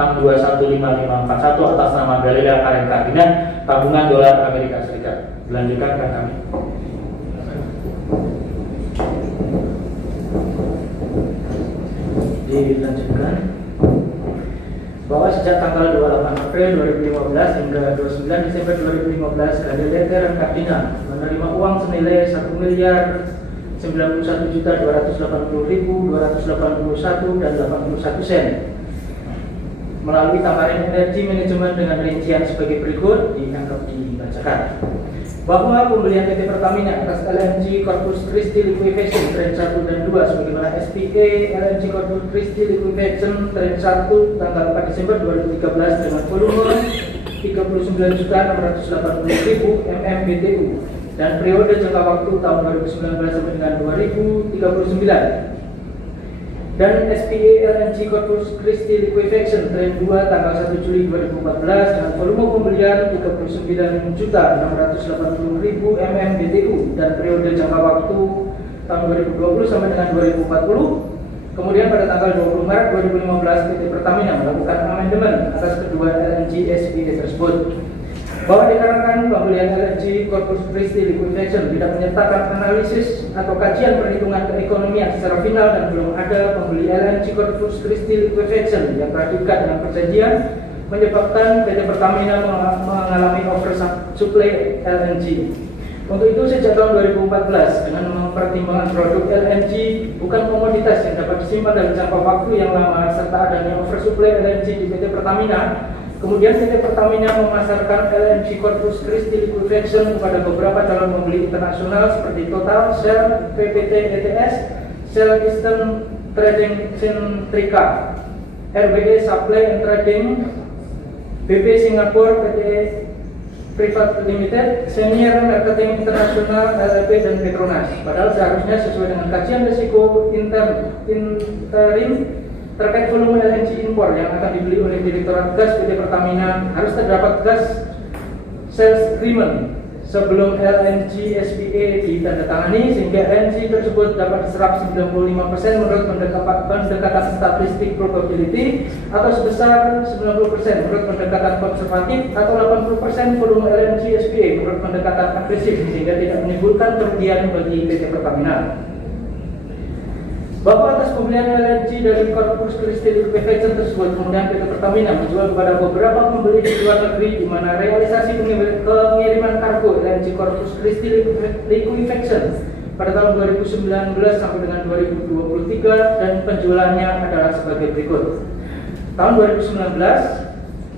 atas nama Galilea Karen Carmina tabungan dolar Amerika Serikat. Dilanjutkan kan kami. Dilanjutkan bahwa sejak tanggal 28 April 2015 hingga 29 Desember 2015 Galilea Karen Carmina menerima uang senilai 1.991.280.281 dan 81 sen melalui Tamarin Energy Management dengan rincian sebagai berikut dianggap dibacakan. Bahwa pembelian PT Pertamina atas LNG Corpus Christi Liquefaction Train 1 dan 2 sebagaimana SPA LNG Corpus Christi Liquefaction Train 1 tanggal 4 Desember 2013 dengan volume 39.680.000 MMBTU dan periode jangka waktu tahun 2019 sampai dengan 2039. Dan SPA LNG Corpus Christi Liquefaction Train 2 tanggal 1 Juli 2014 dengan volume pembelian 39.680.000 MMBTU dan periode jangka waktu tahun 2020 sampai dengan 2040. Kemudian pada tanggal 20 Maret 2015 PT Pertamina melakukan amandemen atas kedua LNG SPA tersebut. Bahwa dikarenakan pembelian LNG Corpus Christi Liquefaction tidak menyertakan analisis atau kajian perhitungan keekonomian secara final dan belum ada pembeli LNG Corpus Christi Liquefaction yang telah diikat dengan perjanjian menyebabkan PT Pertamina mengalami oversupply LNG. Untuk itu sejak tahun 2014 dengan mempertimbangkan produk LNG bukan komoditas yang dapat disimpan dalam jangka waktu yang lama serta adanya oversupply LNG di PT Pertamina, kemudian PT Pertamina memasarkan LNG Corpus Christi Liquefaction kepada beberapa calon pembeli internasional seperti Total, Shell, PPT ETS, Shell Eastern Trading Centrica, RWE Supply and Trading, BP Singapore PT Private Limited, Senior Marketing Internasional LLP dan Petronas. Padahal seharusnya sesuai dengan kajian risiko interim terkait volume LNG impor yang akan dibeli oleh Direktorat Gas PT Pertamina harus terdapat gas sales agreement sebelum LNG SPA ditandatangani sehingga LNG tersebut dapat diserap 95% menurut pendekatan statistik probability atau sebesar 90% menurut pendekatan konservatif atau 80% volume LNG SPA menurut pendekatan agresif sehingga tidak menimbulkan kerugian bagi PT Pertamina. Bahwa atas pembelian LNG dari Corpus Christi Liquefaction tersebut kemudian PT Pertamina menjual kepada beberapa pembeli di luar negeri di mana realisasi pengiriman kargo LNG Corpus Christi Liquefaction pada tahun 2019 sampai dengan 2023 dan penjualannya adalah sebagai berikut. Tahun 2019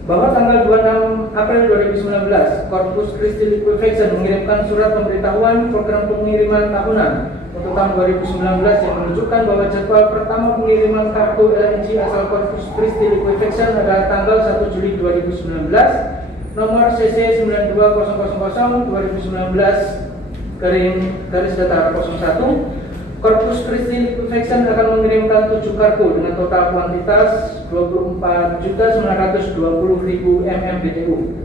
bahwa tanggal 26 April 2019 Corpus Christi Liquefaction mengirimkan surat pemberitahuan program pengiriman tahunan untuk tahun 2019 yang menunjukkan bahwa jadwal pertama pengiriman kargo LNG asal Corpus Christi Liquefaction adalah tanggal 1 Juli 2019 nomor CC 92000/2019 garis datar 01. Corpus Christi Liquefaction akan mengirimkan 7 kargo dengan total kuantitas 24.920.000 MMBTU.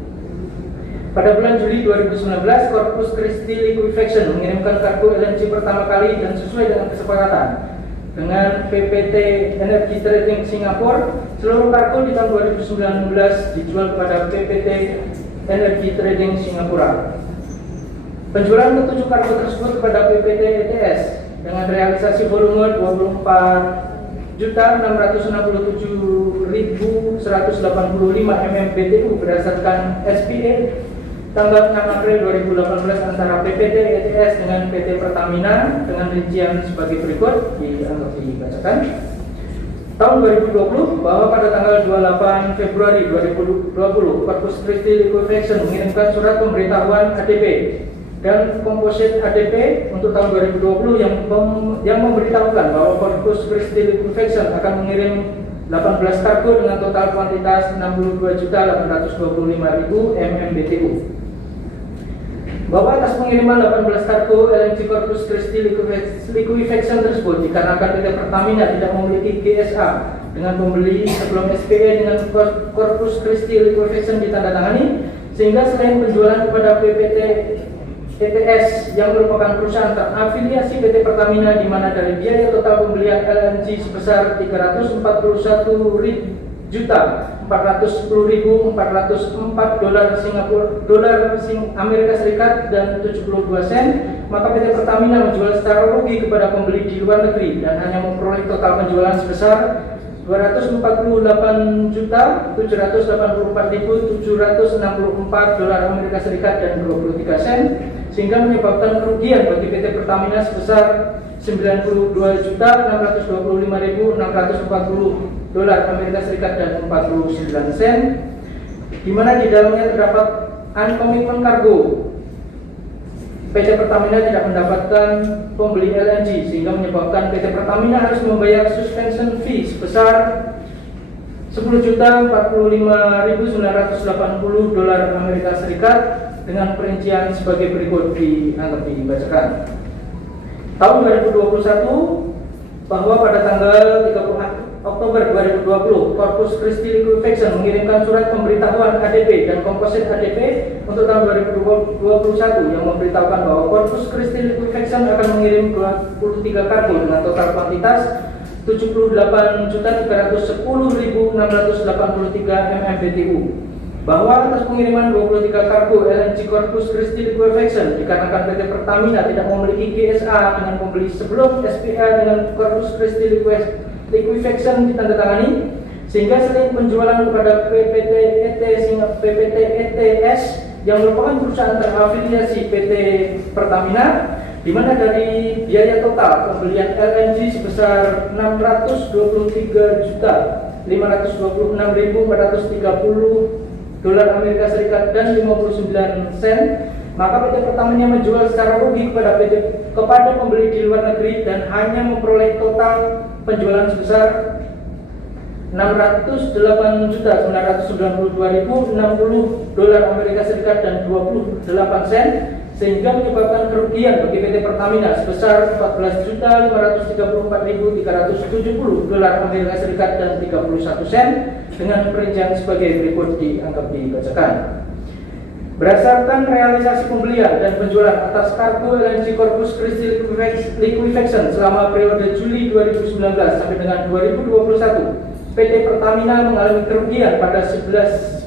Pada bulan Juli 2019, Corpus Christi Liquefaction mengirimkan kargo LNG pertama kali dan sesuai dengan kesepakatan dengan PPT Energy Trading Singapore. Seluruh kargo di tahun 2019 dijual kepada PPT Energy Trading Singapura. Penjualan ke-7 kargo tersebut kepada PPT ETS dengan realisasi volume 24.667.185 MMBTU berdasarkan SPA tanggal 6 April 2018 antara PPT ETS dengan PT Pertamina dengan rincian sebagai berikut, dibacakan. Tahun 2020 bahwa pada tanggal 28 Februari 2020 Corpus Christi Liquefaction mengirimkan surat pemberitahuan ADP dan komposit ADP untuk tahun 2020 yang memberitahukan bahwa Corpus Christi Liquefaction akan mengirim 18 kargo dengan total kuantitas 62.825.000 MMBTU. Bahwa atas pengiriman 18 kargo LNG Corpus Christi Liquefaction tersebut dikarenakan PT Pertamina tidak memiliki GSA dengan pembeli sebelum SPE dengan Corpus Christi Liquefaction ditandatangani, sehingga selain penjualan kepada PPT ETS yang merupakan perusahaan terafiliasi PT Pertamina, di mana dari biaya total pembelian LNG sebesar 341.410.404 dolar Amerika Serikat dan 72 sen, maka PT Pertamina menjual secara rugi kepada pembeli di luar negeri dan hanya memperoleh total penjualan sebesar 248.784.764 dolar Amerika Serikat dan 23 sen, sehingga menyebabkan kerugian bagi PT Pertamina sebesar 92.625.640 dolar Amerika Serikat dan 49 sen, di mana di dalamnya terdapat uncommitment cargo. PT Pertamina tidak mendapatkan pembeli LNG, sehingga menyebabkan PT Pertamina harus membayar suspension fee sebesar 10.045.980 dolar Amerika Serikat dengan perincian sebagai berikut, dibacakan. Tahun 2021 bahwa pada tanggal 30 Oktober 2020 Corpus Christi Liquefaction mengirimkan surat pemberitahuan ADP dan komposit ADP untuk tahun 2021 yang memberitahukan bahwa Corpus Christi Liquefaction akan mengirim 23 kargo dengan total kuantitas 78.310.683 MMBTU. Bahwa atas pengiriman 23 kargo LNG Corpus Christi Liquefaction dikarenakan PT Pertamina tidak memiliki GSA dengan pembeli sebelum SPA dengan Corpus Christi Liquefaction ditandatangani, sehingga selain penjualan kepada PPT ETS yang merupakan perusahaan terafiliasi PT Pertamina, di mana dari biaya total pembelian LNG sebesar 622.526.430 dolar Amerika Serikat dan 59 sen, maka PT Pertamina menjual secara rugi kepada pembeli di luar negeri dan hanya memperoleh total penjualan sebesar 608.992.060 dolar Amerika Serikat dan 28 sen, sehingga menyebabkan kerugian bagi PT Pertamina sebesar 14.534.370 dolar Amerika Serikat dan 31 sen dengan perincian sebagai berikut, dibacakan. Berdasarkan realisasi pembelian dan penjualan atas kargo LNG Corpus Christi Liquefaction selama periode Juli 2019 sampai dengan 2021, PT Pertamina mengalami kerugian pada 11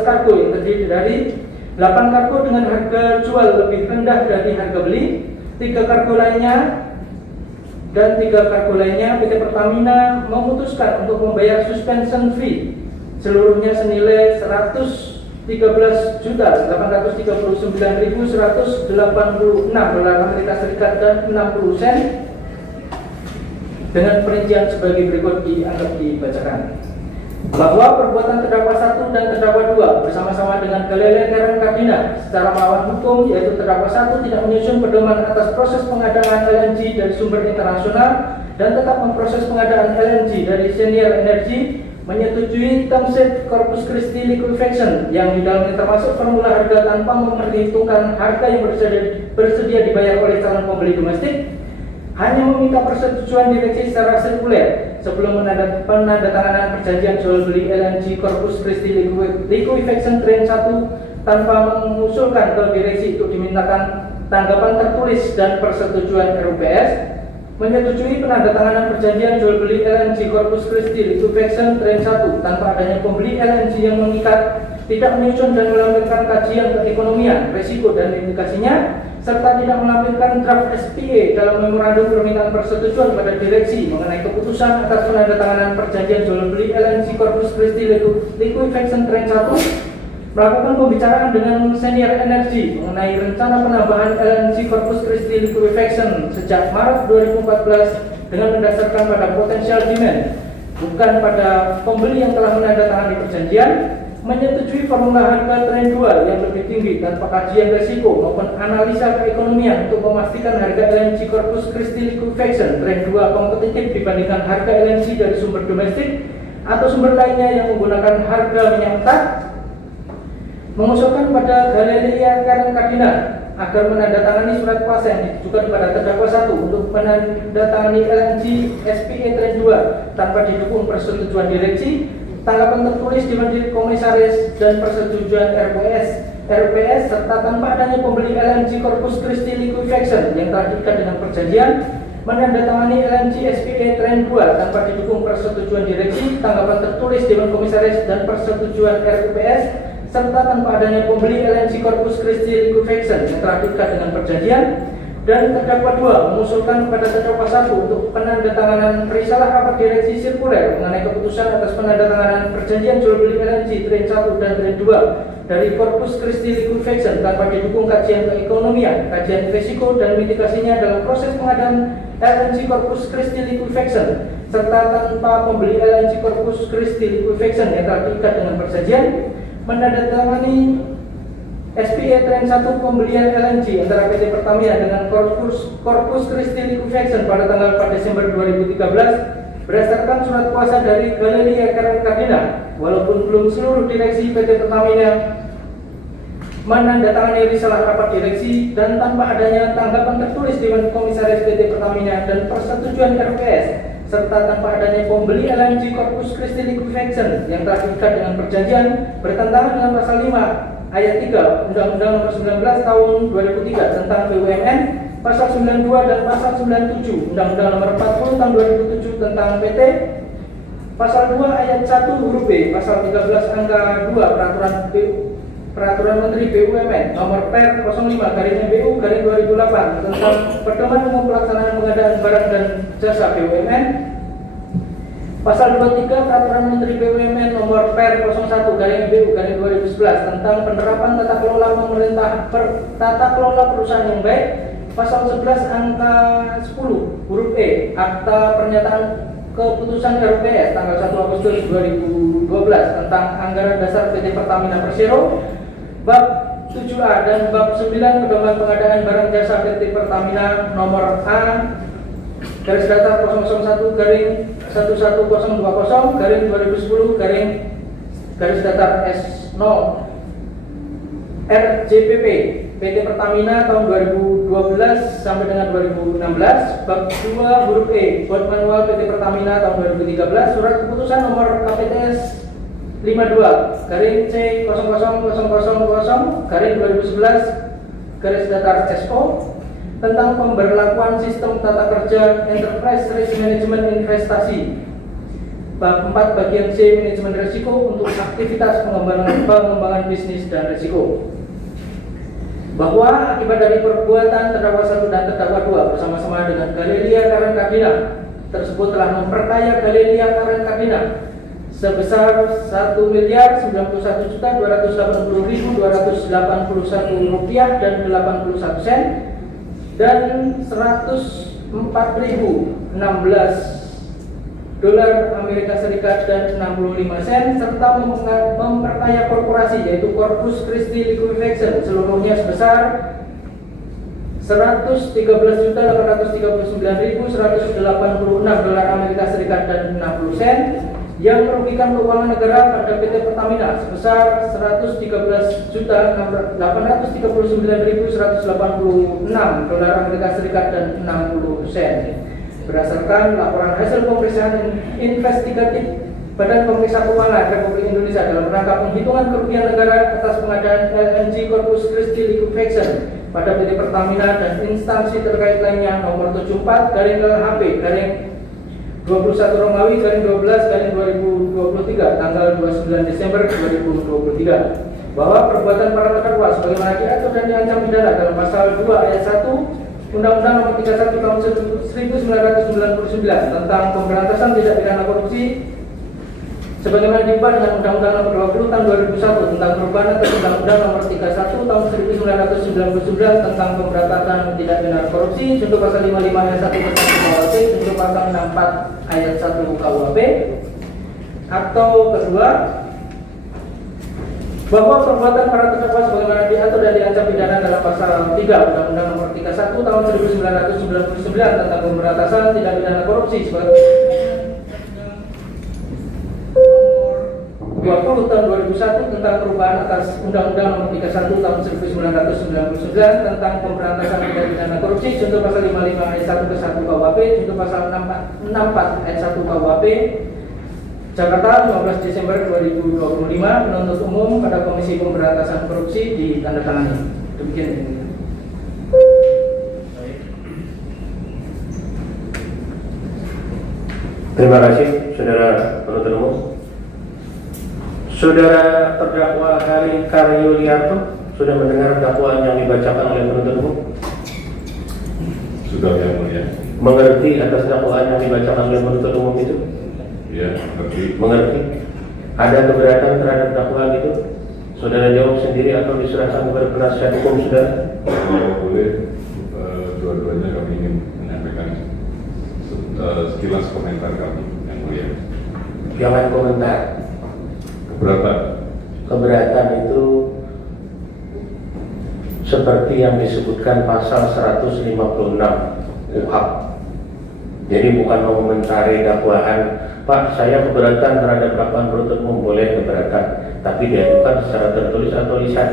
kargo yang terdiri dari 8 kargo dengan harga jual lebih rendah dari harga beli, 3 kargo lainnya PT Pertamina memutuskan untuk membayar suspension fee seluruhnya senilai 113.839.186 dolar Amerika Serikat dan 60 sen dengan perincian sebagai berikut, dibacakan. Bahwa perbuatan terdakwa 1 dan terdakwa 2 bersama-sama dengan Galilea Karen Kardina secara melawan hukum, yaitu terdakwa 1 tidak menyusun pedoman atas proses pengadaan LNG dari sumber internasional dan tetap memproses pengadaan LNG dari Senior Energy, menyetujui term sheet Corpus Christi Liquefaction yang di dalamnya termasuk formula harga tanpa memperhitungkan harga yang bersedia dibayar oleh calon pembeli domestik, hanya meminta persetujuan direksi secara sirkuler sebelum penandatanganan perjanjian jual beli LNG Corpus Christi Liquefaction Train 1 tanpa mengusulkan ke direksi untuk dimintakan tanggapan tertulis dan persetujuan RUPS, menyetujui penandatanganan perjanjian jual beli LNG Corpus Christi Liquefaction Train 1 tanpa adanya pembeli LNG yang mengikat, tidak menyusun dan melampirkan kajian keekonomian, risiko dan implikasinya, serta tidak melampirkan draft SPA dalam memorandum permintaan persetujuan pada direksi mengenai keputusan atas penandatanganan perjanjian jual beli LNG Corpus Christi Liquefaction Train 1 melakukan pembicaraan dengan Senior Energy mengenai rencana penambahan LNG Corpus Christi liquefaction sejak Maret 2014 dengan mendasarkan pada potensial demand, bukan pada pembeli yang telah menandatangani perjanjian, menyetujui formula harga tren 2 yang lebih tinggi tanpa kajian risiko maupun analisa keekonomian untuk memastikan harga LNG Corpus Christi liquefaction tren 2 kompetitif dibandingkan harga LNG dari sumber domestik atau sumber lainnya yang menggunakan harga minyak mentah, mengusulkan pada Galeria Karen Kadina agar menandatangani surat kuasa yang ditujukan kepada terdakwa 1 untuk menandatangani LNG SPA tren 2 tanpa didukung persetujuan direksi, tanggapan tertulis di Majelis Komisaris dan persetujuan RPS serta tanpa adanya pembeli LNG Corpus Christi liquefaction yang telah diikat dengan perjanjian, menandatangani LNG SPA tren 2 tanpa didukung persetujuan direksi, tanggapan tertulis Dewan Komisaris dan persetujuan RPS serta tanpa adanya pembeli LNG Corpus Christi liquefaction yang telah diikat dengan perjanjian, dan terdakwa 2 mengusulkan kepada terdakwa 1 untuk penandatanganan risalah rapat direksi sirkuler mengenai keputusan atas penandatanganan perjanjian jual beli LNG tren 1 dan tren 2 dari Corpus Christi liquefaction tanpa didukung kajian keekonomian, kajian risiko dan mitigasinya dalam proses pengadaan LNG Corpus Christi liquefaction serta tanpa pembeli LNG Corpus Christi liquefaction yang telah diikat dengan perjanjian, menandatangani SPA tren 1 pembelian LNG antara PT Pertamina dengan Corpus Christi liquefaction pada tanggal 4 Desember 2013 berdasarkan surat kuasa dari Galeria Karen Kadina, walaupun belum seluruh direksi PT Pertamina menandatangani risalah rapat direksi dan tanpa adanya tanggapan tertulis Dewan Komisaris PT Pertamina dan persetujuan RPS serta tanpa adanya pembeli LNG Corpus Christi liquefaction yang telah diikat dengan perjanjian bertentangan dengan pasal 5 ayat 3 Undang-Undang Nomor 19 Tahun 2003 tentang BUMN, pasal 92 dan pasal 97 Undang-Undang Nomor 40 Tahun 2007 tentang PT, pasal 2 ayat 1 huruf B, pasal 13 angka 2 Peraturan Menteri BUMN Nomor Per 05 garing MBU garing 2008 tentang pedoman umum pelaksanaan pengadaan barang dan jasa BUMN, pasal 23 Peraturan Menteri BUMN Nomor Per 01 garing MBU garing 2011 tentang penerapan tata kelola perusahaan yang baik, pasal 11 angka 10 huruf E Akta Pernyataan Keputusan RPS tanggal 1 Agustus 2012 tentang anggaran dasar PT Pertamina Persero, bab 7A dan bab 9 pedoman pengadaan barang jasa PT Pertamina nomor A garis datar 001 garing 11020 garing 2010 garing garis datar S0 RJPP PT Pertamina tahun 2012 sampai dengan 2016, bab 2 huruf E Buat Manual PT Pertamina tahun 2013, surat keputusan nomor KPTS 52 garing C 0000 garing 2011 garis datar SO tentang pemberlakuan sistem tata kerja Enterprise Risk Management Investasi, bab 4 bagian C manajemen risiko untuk aktivitas pengembangan bisnis dan risiko, bahwa akibat dari perbuatan terdakwa 1 dan terdakwa 2 bersama-sama dengan Galeria Karen Kadina tersebut telah memperkaya Galeria Karen Kadina sebesar 1.091.280.281 rupiah dan 81 sen dan 104.016 dolar Amerika Serikat dan 65 sen serta memperkaya korporasi yaitu Corpus Christi liquefaction seluruhnya sebesar 113.839.186 dolar Amerika Serikat dan 60 sen yang merugikan keuangan negara pada PT Pertamina sebesar 113.839.186 dolar Amerika Serikat dan 60 sen. Berdasarkan laporan hasil pemeriksaan investigatif Badan Pemeriksa Keuangan Republik Indonesia dalam rangka penghitungan kerugian negara atas pengadaan LNG Corpus Christi liquefaction pada PT Pertamina dan instansi terkait lainnya nomor 74 garing LHP garing 21 Romawi garing 12 garing 2023 tanggal 29 Desember 2023 bahwa perbuatan para terdakwa sebagaimana diatur dan diancam pidana dalam pasal 2 ayat 1 Undang-Undang Nomor 31 Tahun 1999 tentang pemberantasan tindak pidana korupsi sebagaimana diubah dengan Undang-Undang Nomor 20 Tahun 2001 tentang perubahan atas Undang-Undang Nomor 31 Tahun 1999 tentang pemberantasan tindak pidana korupsi, junto pasal 55 ayat 1 KUHP, junto pasal 64 ayat 1 KUHP. Atau kedua, bahwa perbuatan para terdakwa sebagaimana diatur dan diancam pidana dalam pasal 3 Undang-Undang Nomor 31 Tahun 1999 tentang pemberantasan tindak pidana korupsi sebagai 20 tahun 2001 tentang perubahan atas Undang-Undang Nomor 31 Tahun 1999 tentang pemberantasan tindak pidana korupsi, junto pasal 55 ayat 1 ke 1 KUHP, junto pasal 64 ayat 1 KUHP. Jakarta, 15 Desember 2025, penuntut umum pada Komisi Pemberantasan Korupsi ditandatangani. Demikian. Terima kasih, saudara penuntut umum. Saudara terdakwa Hari Karyuliarto sudah mendengar dakwaan yang dibacakan oleh penuntut umum? Sudah, Yang Mulia. Mengerti atas dakwaan yang dibacakan oleh penuntut umum itu? Ya, ngerti. Mengerti? Ada keberatan terhadap dakwaan itu? Saudara jawab sendiri atau diserahkan kepada penasihat hukum saudara? Kalau boleh, dua-duanya kami ingin menyampaikan sekilas komentar kami, Yang Mulia. Jangan komentar. Keberatan. Keberatan itu seperti yang disebutkan pasal 156 KUHP. Jadi bukan mengomentari dakwaan, Pak, saya keberatan terhadap dakwaan penuntut umum, boleh keberatan, tapi diajukan secara tertulis atau lisan.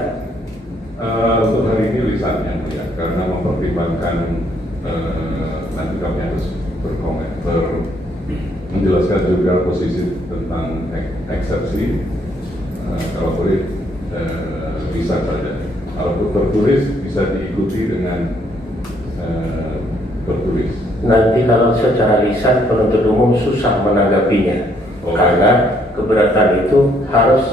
Untuk hari ini lisan, Yang Mulia, karena mempertimbangkan nanti kami harus menjelaskan juga posisi tentang eksepsi. Kalau boleh lisan saja. Kalau tertulis bisa diikuti dengan tertulis. Nanti kalau secara lisan penuntut umum susah menanggapinya, karena keberatan itu harus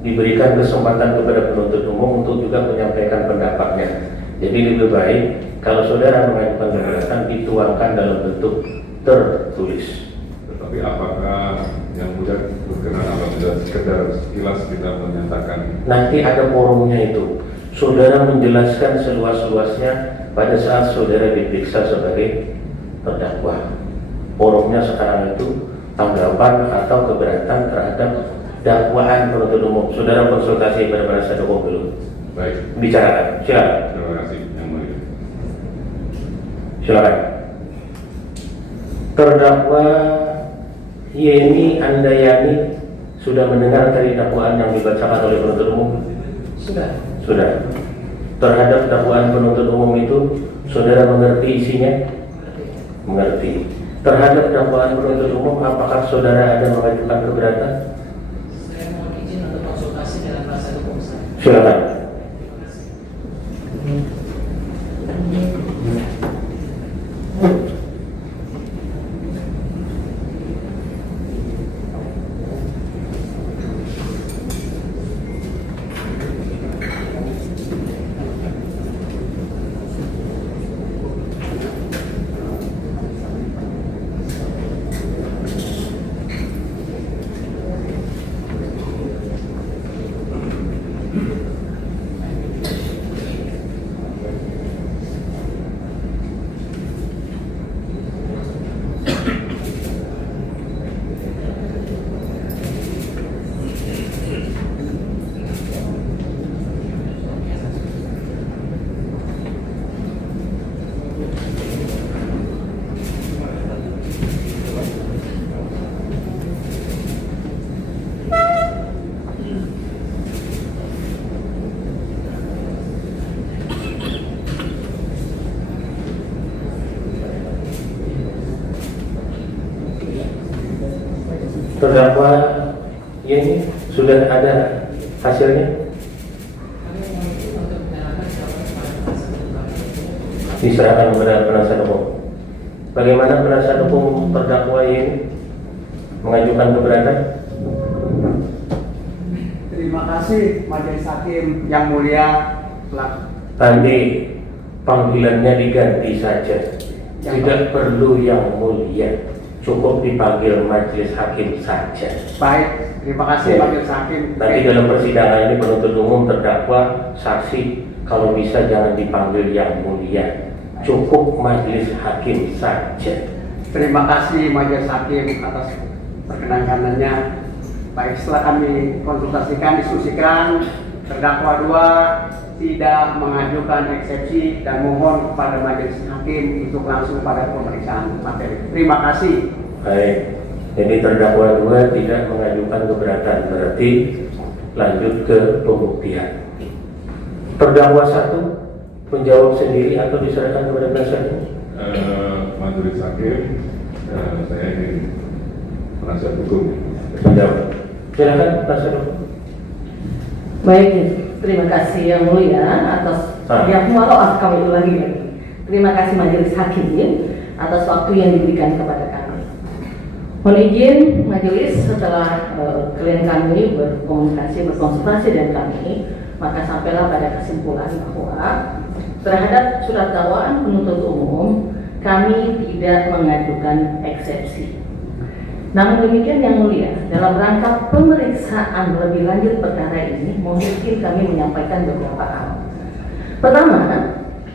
diberikan kesempatan kepada penuntut umum untuk juga menyampaikan pendapatnya. Jadi lebih baik kalau saudara mengajukan keberatan dituangkan dalam bentuk tertulis. Tetapi apakah Yang Mulia berkenan apabila sekedar sekilas kita menyatakan? Nanti ada forumnya itu. Saudara menjelaskan seluas-luasnya pada saat saudara diperiksa sebagai terdakwa. Forumnya sekarang itu tanggapan atau keberatan terhadap dakwaan penuntut umum. Saudara konsultasi pada penasihat hukum dulu. Baik. Bicarakan. Silakan. Terima kasih, Yang Mulia. Silakan. Terdakwa Yeni Andayani sudah mendengar dari dakwaan yang dibacakan oleh penuntut umum? Sudah. Sudah. Terhadap dakwaan penuntut umum itu, saudara mengerti isinya? Mengerti. Terhadap dakwaan penuntut umum, apakah saudara ada mengajukan keberatan? Saya mohon izin untuk konsultasi dengan penasihat hukum saya. Silakan. Terdakwa ini sudah ada hasilnya? Diserahkan kepada penasihat hukum. Bagaimana penasihat hukum terdakwa ini mengajukan keberatan? Terima kasih Majelis Hakim yang mulia. Nanti panggilannya diganti saja, tidak perlu yang mulia. cukup dipanggil majelis hakim saja. Baik, terima kasih Majelis Hakim. Nanti dalam persidangan ini penuntut umum, terdakwa, saksi, kalau bisa jangan dipanggil yang mulia, cukup majelis hakim saja. Terima kasih Majelis Hakim atas perkenankannya. Baik, setelah kami konsultasikan, diskusikan, terdakwa 2 tidak mengajukan eksepsi dan mohon kepada Majelis Hakim untuk langsung pada pemeriksaan materi. Terima kasih. Baik, jadi terdakwa 2 tidak mengajukan keberatan, berarti lanjut ke pembuktian. Terdakwa 1 menjawab sendiri atau diserahkan kepada penasihat hukum? Majelis hakim, saya ingin penasihat hukum Menjawab. Silakan penasihat hukum. Baik, terima kasih Yang Mulia atas yang maaf kami ulangi lagi. Terima kasih Majelis Hakim atas waktu yang diberikan kepada kami. Mohon izin Majelis, setelah klien kami berkomunikasi, berkonsultasi dengan kami, maka sampailah pada kesimpulan bahwa terhadap surat dakwaan penuntut umum kami tidak mengajukan eksepsi. Namun demikian Yang Mulia, dalam rangka pemeriksaan lebih lanjut perkara ini, mungkin kami menyampaikan beberapa hal. Pertama,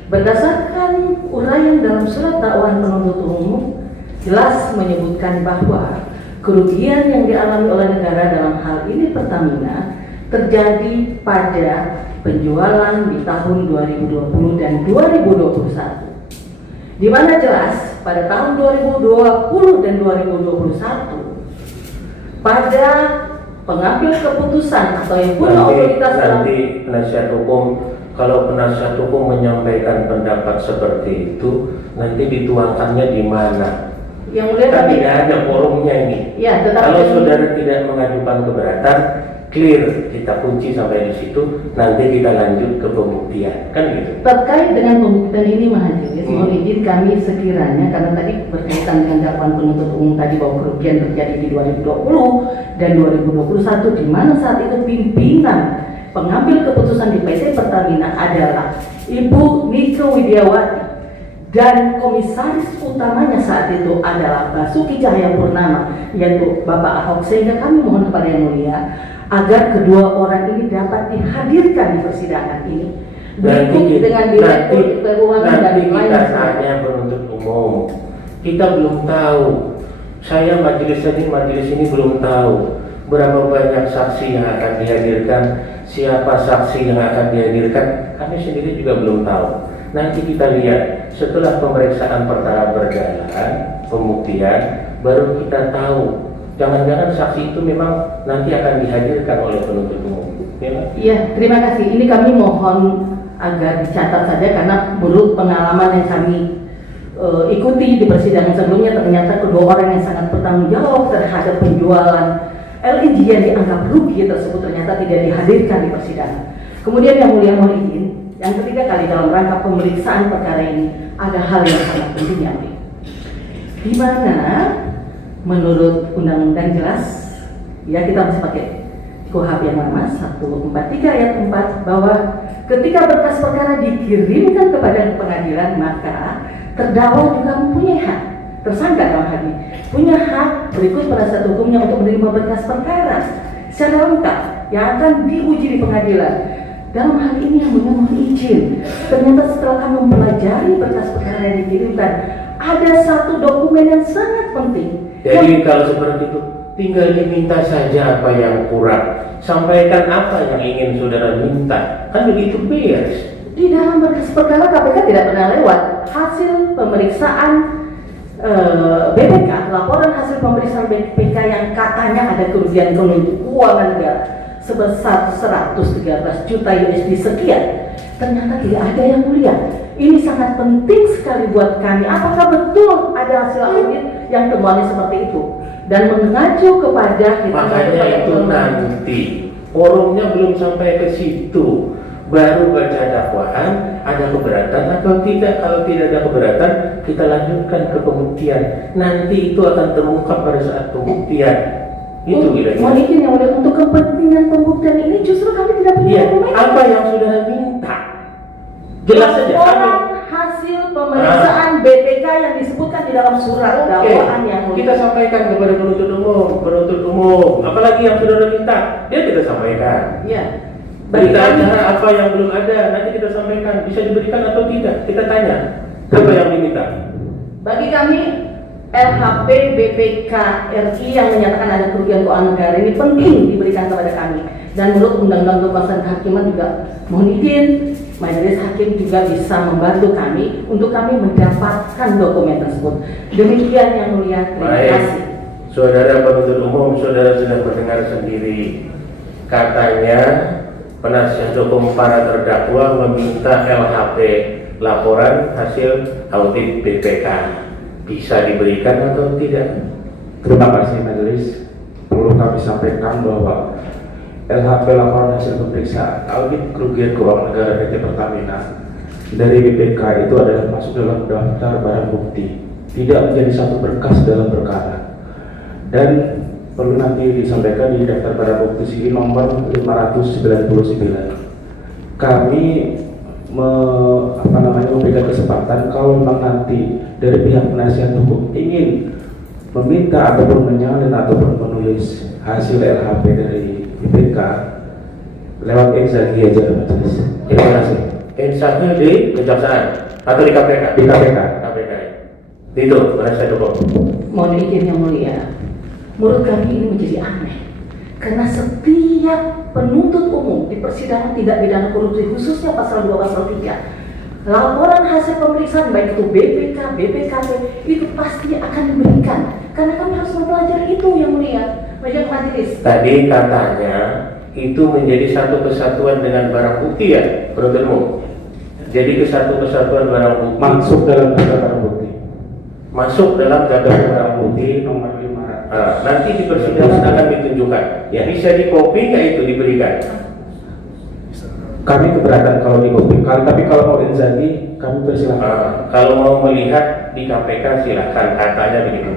berdasarkan uraian dalam surat dakwaan penuntut umum, jelas menyebutkan bahwa kerugian yang dialami oleh negara dalam hal ini Pertamina terjadi pada penjualan di tahun 2020 dan 2021. Di mana jelas pada tahun 2020 dan 2021 pada pengambil keputusan atau yang punya otoritas nanti penasihat hukum, kalau penasihat hukum menyampaikan pendapat seperti itu, nanti dituangkannya di mana? Yang mulia Kan kami tidak ada forumnya ini. ya, tetapi Kalau saudara tidak mengajukan keberatan, clear, kita kunci sampai di situ, nanti kita lanjut ke pembuktian, kan gitu. terkait dengan pembuktian ini Majelis, mohon izin kami sekiranya, karena tadi berkaitan dengan dakwaan penuntut umum tadi bahwa kerugian terjadi di 2020 dan 2021, di mana saat itu pimpinan pengambil keputusan di PT Pertamina adalah Ibu Nike Widiawati dan komisaris utamanya saat itu adalah Basuki Cahayapurnama, yaitu Bapak Ahok, sehingga kami mohon kepada Yang Mulia agar kedua orang ini dapat dihadirkan di persidangan ini berikut dengan direktur keuangan dan nanti kita lain-lain. tanya penuntut umum, kita belum tahu. Saya majelis ini belum tahu berapa banyak saksi yang akan dihadirkan, siapa saksi yang akan dihadirkan, kami sendiri juga belum tahu. Nanti kita lihat setelah pemeriksaan perkara berjalan, pembuktian, baru kita tahu. Jangan-jangan saksi itu memang nanti akan dihadirkan oleh penuntut umum. Iya, terima kasih. Ini kami mohon agar dicatat saja karena menurut pengalaman yang kami ikuti di persidangan sebelumnya, ternyata kedua orang yang sangat bertanggung jawab terhadap penjualan LNG yang dianggap rugi tersebut ternyata tidak dihadirkan di persidangan. Kemudian Yang Mulia mohon izin, yang ketiga kali dalam rangka pemeriksaan perkara ini ada hal yang sangat penting Yang Mulia, di mana menurut undang-undang jelas, ya kita masih pakai KUHP yang lama 143 ayat 4 bahwa ketika berkas perkara dikirimkan kepada pengadilan, maka terdakwa juga mempunyai hak, tersangka dalam hal ini punya hak berikut penasihat hukumnya untuk menerima berkas perkara secara lengkap yang akan diuji di pengadilan. Dalam hal ini Yang Mulia mohon izin, ternyata setelah kami mempelajari berkas perkara yang dikirimkan, ada satu dokumen yang sangat penting. Jadi kalau seperti itu, tinggal diminta saja apa yang kurang, sampaikan apa yang ingin saudara minta, kan begitu beres. Di dalam berkas perkara KPK tidak pernah lewat hasil pemeriksaan BPK, laporan hasil pemeriksaan BPK yang katanya ada kerugian keuangan negara sebesar 113 juta USD sekian. Ternyata tidak ada Yang Mulia. Ini sangat penting sekali buat kami. Apakah betul ada hasil audit yang temuannya seperti itu? Dan mengacu kepada makanya itu nanti forumnya belum sampai ke situ, baru baca dakwaan, ada keberatan atau tidak. Kalau tidak ada keberatan, kita lanjutkan ke pembuktian. Nanti itu akan terungkap pada saat pembuktian. Itu kira-kira. Mohon izin Yang Mulia, untuk kepentingan pembuktian ini justru kami tidak punya Iya, dokumen. apa yang sudah minta? Jelas saja. Laporan hasil pemeriksaan BPK yang disebutkan di dalam surat dakwaan Yang Mulia. kita sampaikan kepada penuntut umum, apalagi yang saudara minta, dia kita sampaikan. Iya. Bagi Berita kami, acara apa yang belum ada, nanti kita sampaikan, bisa diberikan atau tidak, kita tanya. Apa yang diminta? bagi kami LHP BPK RI yang menyatakan ada kerugian keuangan negara ini penting diberikan kepada kami. Dan menurut Undang-Undang Kekuasaan Kehakiman juga mohon izin Majelis Hakim juga bisa membantu kami untuk kami mendapatkan dokumen tersebut. Demikian yang mulia, terima kasih. Saudara penuntut umum, saudara sudah mendengar sendiri, katanya penasihat hukum para terdakwa meminta LHP laporan hasil audit BPK. Bisa diberikan atau tidak? Terima kasih majelis. Perlu kami sampaikan bahwa LHP laporan hasil pemeriksaan audit kerugian keuangan negara PT Pertamina dari BPK itu adalah masuk dalam daftar barang bukti, tidak menjadi satu berkas dalam perkara. Dan perlu nanti disampaikan di daftar barang bukti sini nomor 599. Kami memberikan kesempatan kalau memang nanti dari pihak penasihat hukum ingin meminta ataupun menyalin ataupun menulis hasil LHP dari BPK lewat Inzaghi aja majelis. Terima kasih. Inzaghi di kejaksaan atau di KPK? Di KPK. KPK. Itu penasihat hukum. Mohon izin yang mulia, menurut kami ini menjadi aneh karena setiap penuntut umum di persidangan tindak pidana korupsi khususnya pasal 2 pasal 3 laporan hasil pemeriksaan baik itu BPK, BPKP itu pasti akan diberikan karena kami harus mempelajari itu yang mulia. Majelis. Tadi katanya itu menjadi satu kesatuan dengan barang bukti ya, penuntut umum. Jadi kesatuan barang bukti Masuk dalam daftar barang bukti. Masuk dalam daftar barang bukti nomor 500. nanti di persidangan akan ditunjukkan. Ya. Bisa di copy nggak itu diberikan? Kami keberatan kalau di copy, tapi kalau mau Inzaghi kami persilahkan. Kalau mau melihat di KPK silahkan, katanya begitu.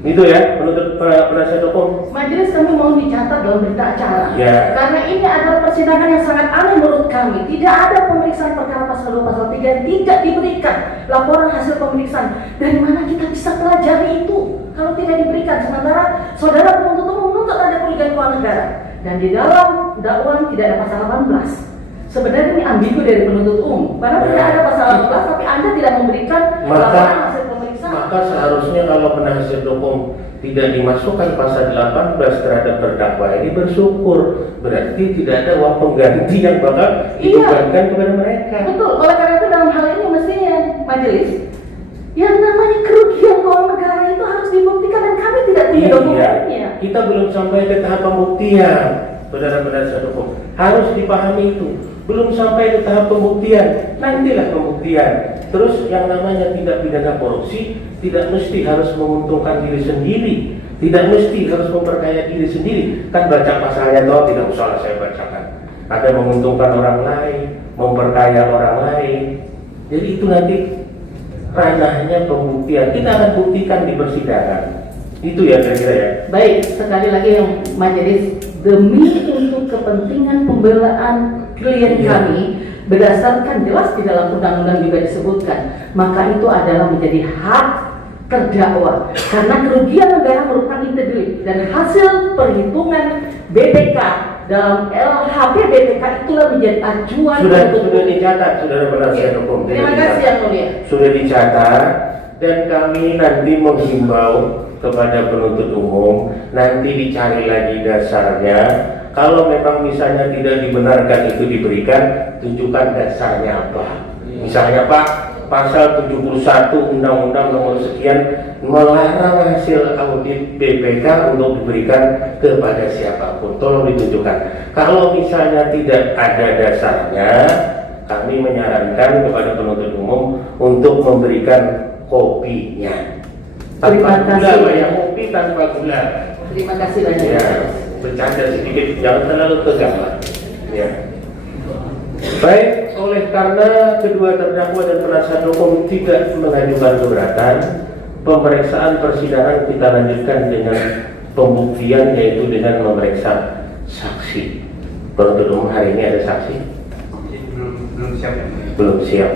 Itu ya, penuntut penasihat hukum. Majelis kami mau dicatat dalam berita acara. Ya. Karena ini adalah persidangan yang sangat aneh menurut kami. Tidak ada pemeriksaan perkara pasal 2 pasal 3 yang tidak diberikan laporan hasil pemeriksaan. Dari mana kita bisa pelajari itu kalau tidak diberikan? Sementara saudara penuntut umum menuntut ada kerugian keuangan negara. Dan di dalam dakwaan tidak ada pasal 18. Sebenarnya ini ambigu dari penuntut umum. Karena tidak ada pasal 18 tapi Anda tidak memberikan laporan hasil pemeriksaan. Maka seharusnya kalau penasihat hukum tidak dimasukkan pasal 18 terhadap terdakwa ini bersyukur, berarti tidak ada uang pengganti yang bakal dibebankan kepada mereka. Betul, oleh karena itu dalam hal ini mestinya majelis yang namanya kerugian keuangan negara itu harus dibuktikan dan kami tidak punya dokumennya. Kita belum sampai ke tahap pembuktian, saudara penasihat hukum. Harus dipahami itu. Belum sampai ke tahap pembuktian, nantilah pembuktian. Terus yang namanya tindak pidana korupsi tidak mesti harus menguntungkan diri sendiri, tidak mesti harus memperkaya diri sendiri. Kan baca pasalnya toh tidak usah saya bacakan. Ada menguntungkan orang lain, memperkaya orang lain. Jadi itu nanti ranahnya pembuktian. Kita akan buktikan di persidangan. Itu ya kira-kira ya. Baik, sekali lagi yang majelis demi untuk kepentingan pembelaan klien kami berdasarkan jelas di dalam undang-undang juga disebutkan, maka itu adalah menjadi hak terdakwa karena kerugian negara merupakan integritas dan hasil perhitungan BPK dalam LHP BPK itulah menjadi acuan. Sudah dicatat, saudara penasihat hukum. Terima kasih yang mulia. Sudah dicatat dan kami nanti menghimbau kepada penuntut umum nanti dicari lagi dasarnya. Kalau memang misalnya tidak dibenarkan itu diberikan, tunjukkan dasarnya apa. Misalnya Pak, pasal 71 Undang-Undang nomor sekian melarang hasil audit BPK untuk diberikan kepada siapapun. Tolong ditunjukkan. Kalau misalnya tidak ada dasarnya, kami menyarankan kepada penuntut umum untuk memberikan kopinya. Tanpa gula, banyak kopi tanpa gula. Terima kasih banyak. Ya, bercanda sedikit, jangan terlalu tegang lah. Ya. Baik, oleh karena kedua terdakwa dan penasihat hukum tidak mengajukan keberatan, pemeriksaan persidangan kita lanjutkan dengan pembuktian, yaitu dengan memeriksa saksi. Penuntut umum hari ini ada saksi? Belum siap. Belum siap.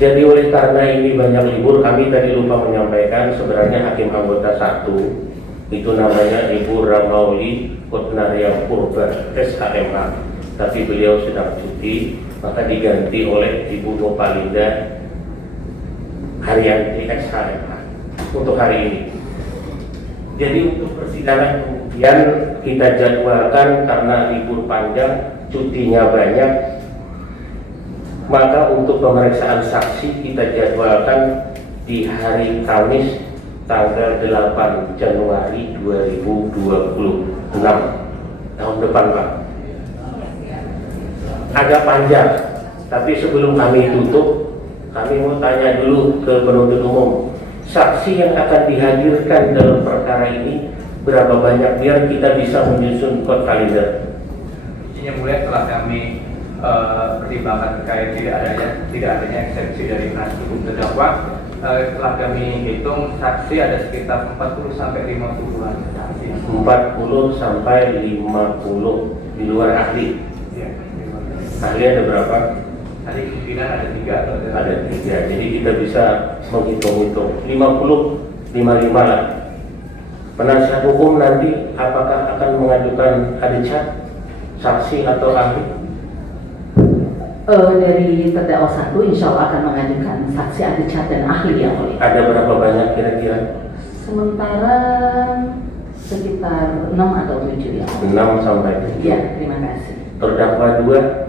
Jadi oleh karena ini banyak libur, kami tadi lupa menyampaikan sebenarnya hakim anggota 1 itu namanya Ibu Ramauli Kotnaria Purba SHMH, tapi beliau sedang cuti, maka diganti oleh Ibu Nopalinda Haryanti SHMH untuk hari ini. Jadi untuk persidangan kemudian kita jadwalkan karena libur panjang, cutinya banyak, maka untuk pemeriksaan saksi kita jadwalkan di hari Kamis tanggal 8 Januari 2026 tahun depan, Pak. Agak panjang, tapi sebelum kami tutup, kami mau tanya dulu ke penuntut umum, saksi yang akan dihadirkan dalam perkara ini berapa banyak biar kita bisa menyusun kode kalender. Yang mulia, telah kami pertimbangkan terkait tidak adanya eksepsi dari penasihat hukum terdakwa, telah kami hitung saksi ada sekitar 40 sampai 50-an saksi. 40 sampai 50 di luar ahli. Ya, Ahli ada berapa? ahli pimpinan ada 3 atau Ada 3. Jadi kita bisa menghitung-hitung 50, 55 lah. Penasihat hukum nanti apakah akan mengajukan adecat, saksi atau ahli? Dari terdakwa 1 insya Allah akan mengajukan saksi, adecat dan ahli yang mulia. Ada berapa banyak kira-kira? Sementara sekitar 6 atau 7 ya. 6 sampai 7. Ya, terima kasih. Terdakwa 2.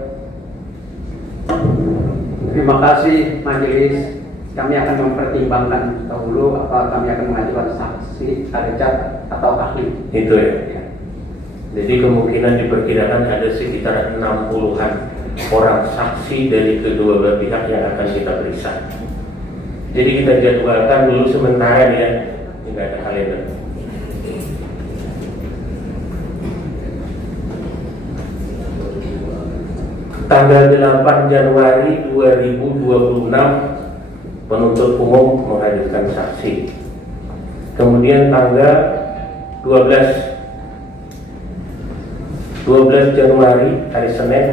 Terima kasih majelis. Kami akan mempertimbangkan dahulu apa kami akan mengajukan saksi, adecat atau ahli. Itu ya. Jadi kemungkinan diperkirakan ada sekitar 60-an orang saksi dari kedua belah pihak yang akan kita periksa. Jadi kita jadwalkan dulu sementara ya. Ini ada kalender. Tanggal 8 Januari 2026 penuntut umum menghadirkan saksi. Kemudian tanggal 12 Januari hari Senin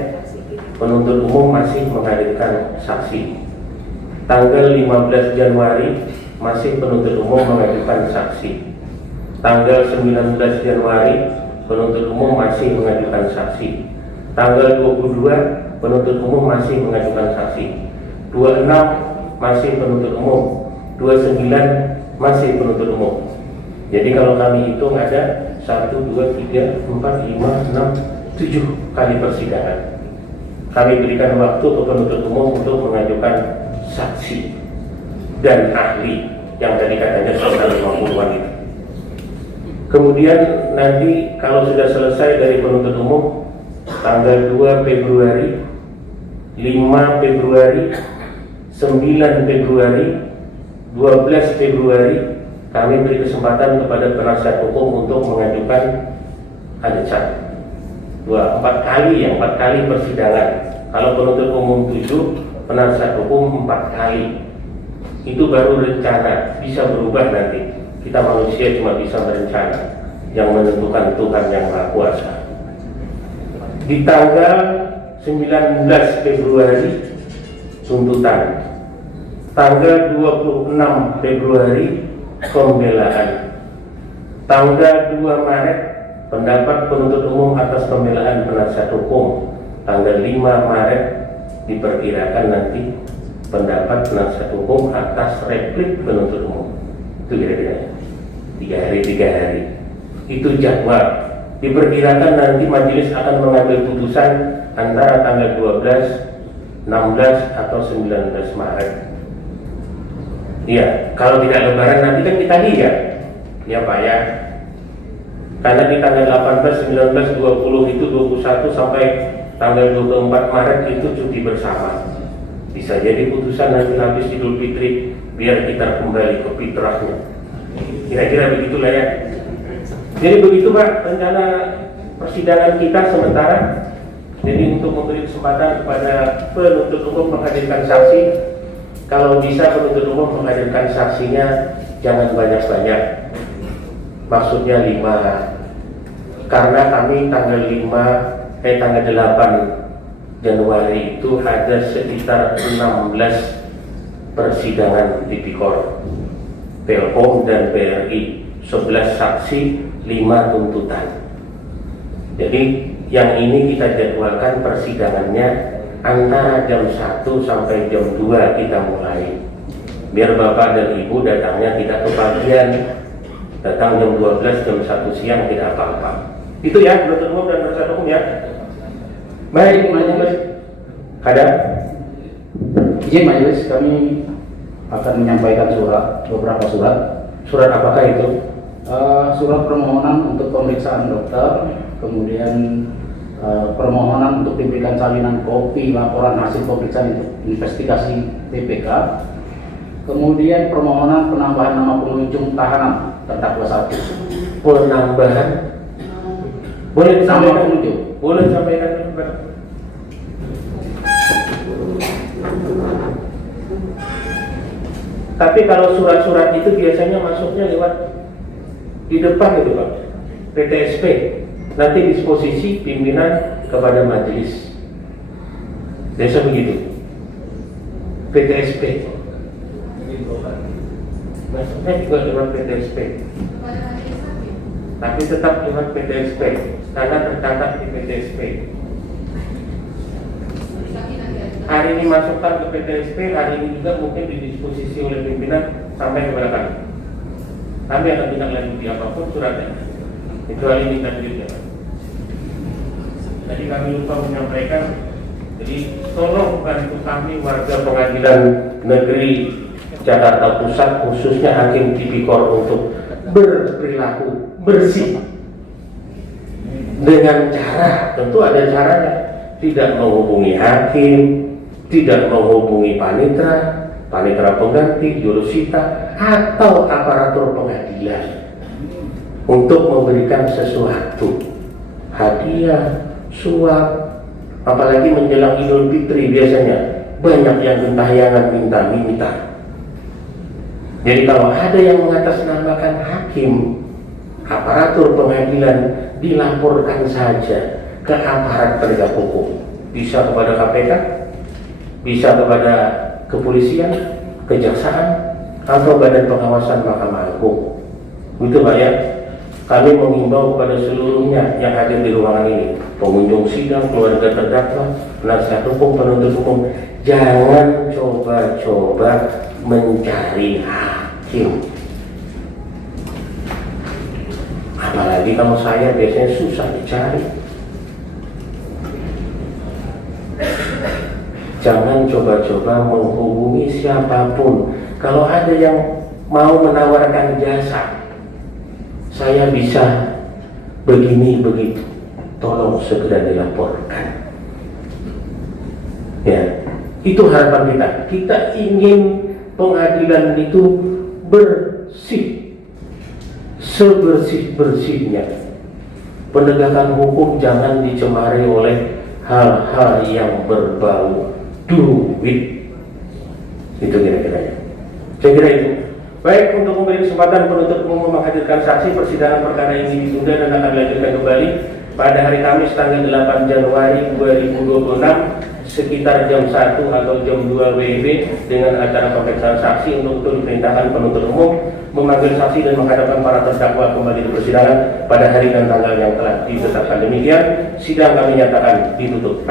penuntut umum masih menghadirkan saksi. Tanggal 15 Januari masih penuntut umum menghadirkan saksi. Tanggal 19 Januari penuntut umum masih mengajukan saksi. Tanggal 22 penuntut umum masih mengajukan saksi. 26 masih penuntut umum. 29 masih penuntut umum. Jadi kalau kami hitung ada 1, 2, 3, 4, 5, 6, 7 kali persidangan. Kami berikan waktu ke penuntut umum untuk mengajukan saksi dan ahli yang tadi katanya sekitar 50-an itu. Kemudian nanti kalau sudah selesai dari penuntut umum tanggal 2 Februari, 5 Februari, 9 Februari, 12 Februari kami beri kesempatan kepada penasihat hukum untuk mengajukan adecat. 4 kali persidangan. Kalau penuntut umum 7, penasihat hukum 4 kali. Itu baru rencana, bisa berubah nanti. Kita manusia cuma bisa berencana, yang menentukan Tuhan yang Maha Kuasa. Di tanggal 19 Februari tuntutan, tanggal 26 Februari pembelaan, tanggal 2 Maret pendapat penuntut umum atas pembelaan penasihat hukum, tanggal 5 Maret diperkirakan nanti pendapat penasihat hukum atas replik penuntut umum. Itu kira-kira 3 hari. Itu jadwal. Diperkirakan nanti majelis akan mengambil putusan antara tanggal 12, 16 atau 19 Maret. Iya, kalau tidak lebaran nanti kan kita lihat. Ya Pak ya. Karena di tanggal 18, 19, 20 itu 21 sampai tanggal 24 Maret itu cuti bersama. Bisa jadi putusan nanti habis Idul Fitri biar kita kembali ke fitrahnya. Kira-kira begitulah ya. Jadi begitu Pak rencana persidangan kita sementara. Jadi untuk memberi kesempatan kepada penuntut umum menghadirkan saksi, kalau bisa penuntut umum menghadirkan saksinya jangan banyak-banyak. Maksudnya 5. Karena kami tanggal 8 Januari itu ada sekitar 16 persidangan Tipikor Telkom dan BRI, 11 saksi, 5 tuntutan. Jadi yang ini kita jadwalkan persidangannya antara jam 1 sampai jam 2 kita mulai. Biar Bapak dan Ibu datangnya tidak kebagian. Datang jam 12, jam 1 siang tidak apa-apa. Itu ya, penuntut umum dan penasihat hukum ya. Baik, majelis. Ada? Izin majelis, kami akan menyampaikan beberapa surat. Surat apakah itu? Surat permohonan untuk pemeriksaan dokter, kemudian permohonan untuk diberikan salinan kopi laporan hasil pemeriksaan investigasi TPK, kemudian permohonan penambahan nama pengunjung tahanan terdakwa 1. Penambahan boleh disampaikan pengunjung. Boleh disampaikan. Tapi kalau surat-surat itu biasanya masuknya lewat di depan itu Pak, PTSP. Nanti disposisi pimpinan kepada majelis. Biasa begitu. PTSP. Masuknya juga lewat PTSP. Tapi tetap lewat PTSP karena tercatat di PTSP. Hari ini masukkan ke PTSP, hari ini juga mungkin didisposisi oleh pimpinan sampai kepada kami. Kami akan tindak lanjuti apapun suratnya, kecuali minta diri. Tadi kami lupa menyampaikan, jadi tolong bantu kami warga Pengadilan Negeri Jakarta Pusat, khususnya Hakim Tipikor, untuk berperilaku bersih dengan cara, tentu ada caranya, tidak menghubungi hakim, tidak menghubungi panitera pengganti, jurusita, atau aparatur pengadilan untuk memberikan sesuatu, hadiah, suap, apalagi menjelang Idul Fitri biasanya banyak yang gentayangan minta-minta. Jadi kalau ada yang mengatasnamakan hakim, aparatur pengadilan, dilaporkan saja ke aparat penegak hukum, bisa kepada KPK, bisa kepada kepolisian, kejaksaan, atau badan pengawasan Mahkamah Agung. Itu Pak ya. Kami mengimbau kepada seluruhnya yang hadir di ruangan ini, pengunjung sidang, keluarga terdakwa, penasihat hukum, penuntut hukum, jangan coba-coba mencari hakim. Apalagi kalau saya biasanya susah dicari. Jangan coba-coba menghubungi siapapun. Kalau ada yang mau menawarkan jasa, saya bisa begini begitu, tolong segera dilaporkan. Ya, itu harapan kita. Kita ingin pengadilan itu bersih, sebersih-bersihnya. Penegakan hukum jangan dicemari oleh hal-hal yang berbau duit. Itu kira-kiranya. Saya kira itu. Baik, untuk memberi kesempatan penuntut umum menghadirkan saksi, persidangan perkara ini ditunda dan akan dilanjutkan kembali pada hari Kamis tanggal 8 Januari 2026 sekitar jam 1 atau jam 2 WIB dengan acara pemeriksaan saksi. Untuk itu diperintahkan penuntut umum memanggil saksi dan menghadapkan para terdakwa kembali di persidangan pada hari dan tanggal yang telah ditetapkan. Demikian, sidang kami nyatakan ditutup.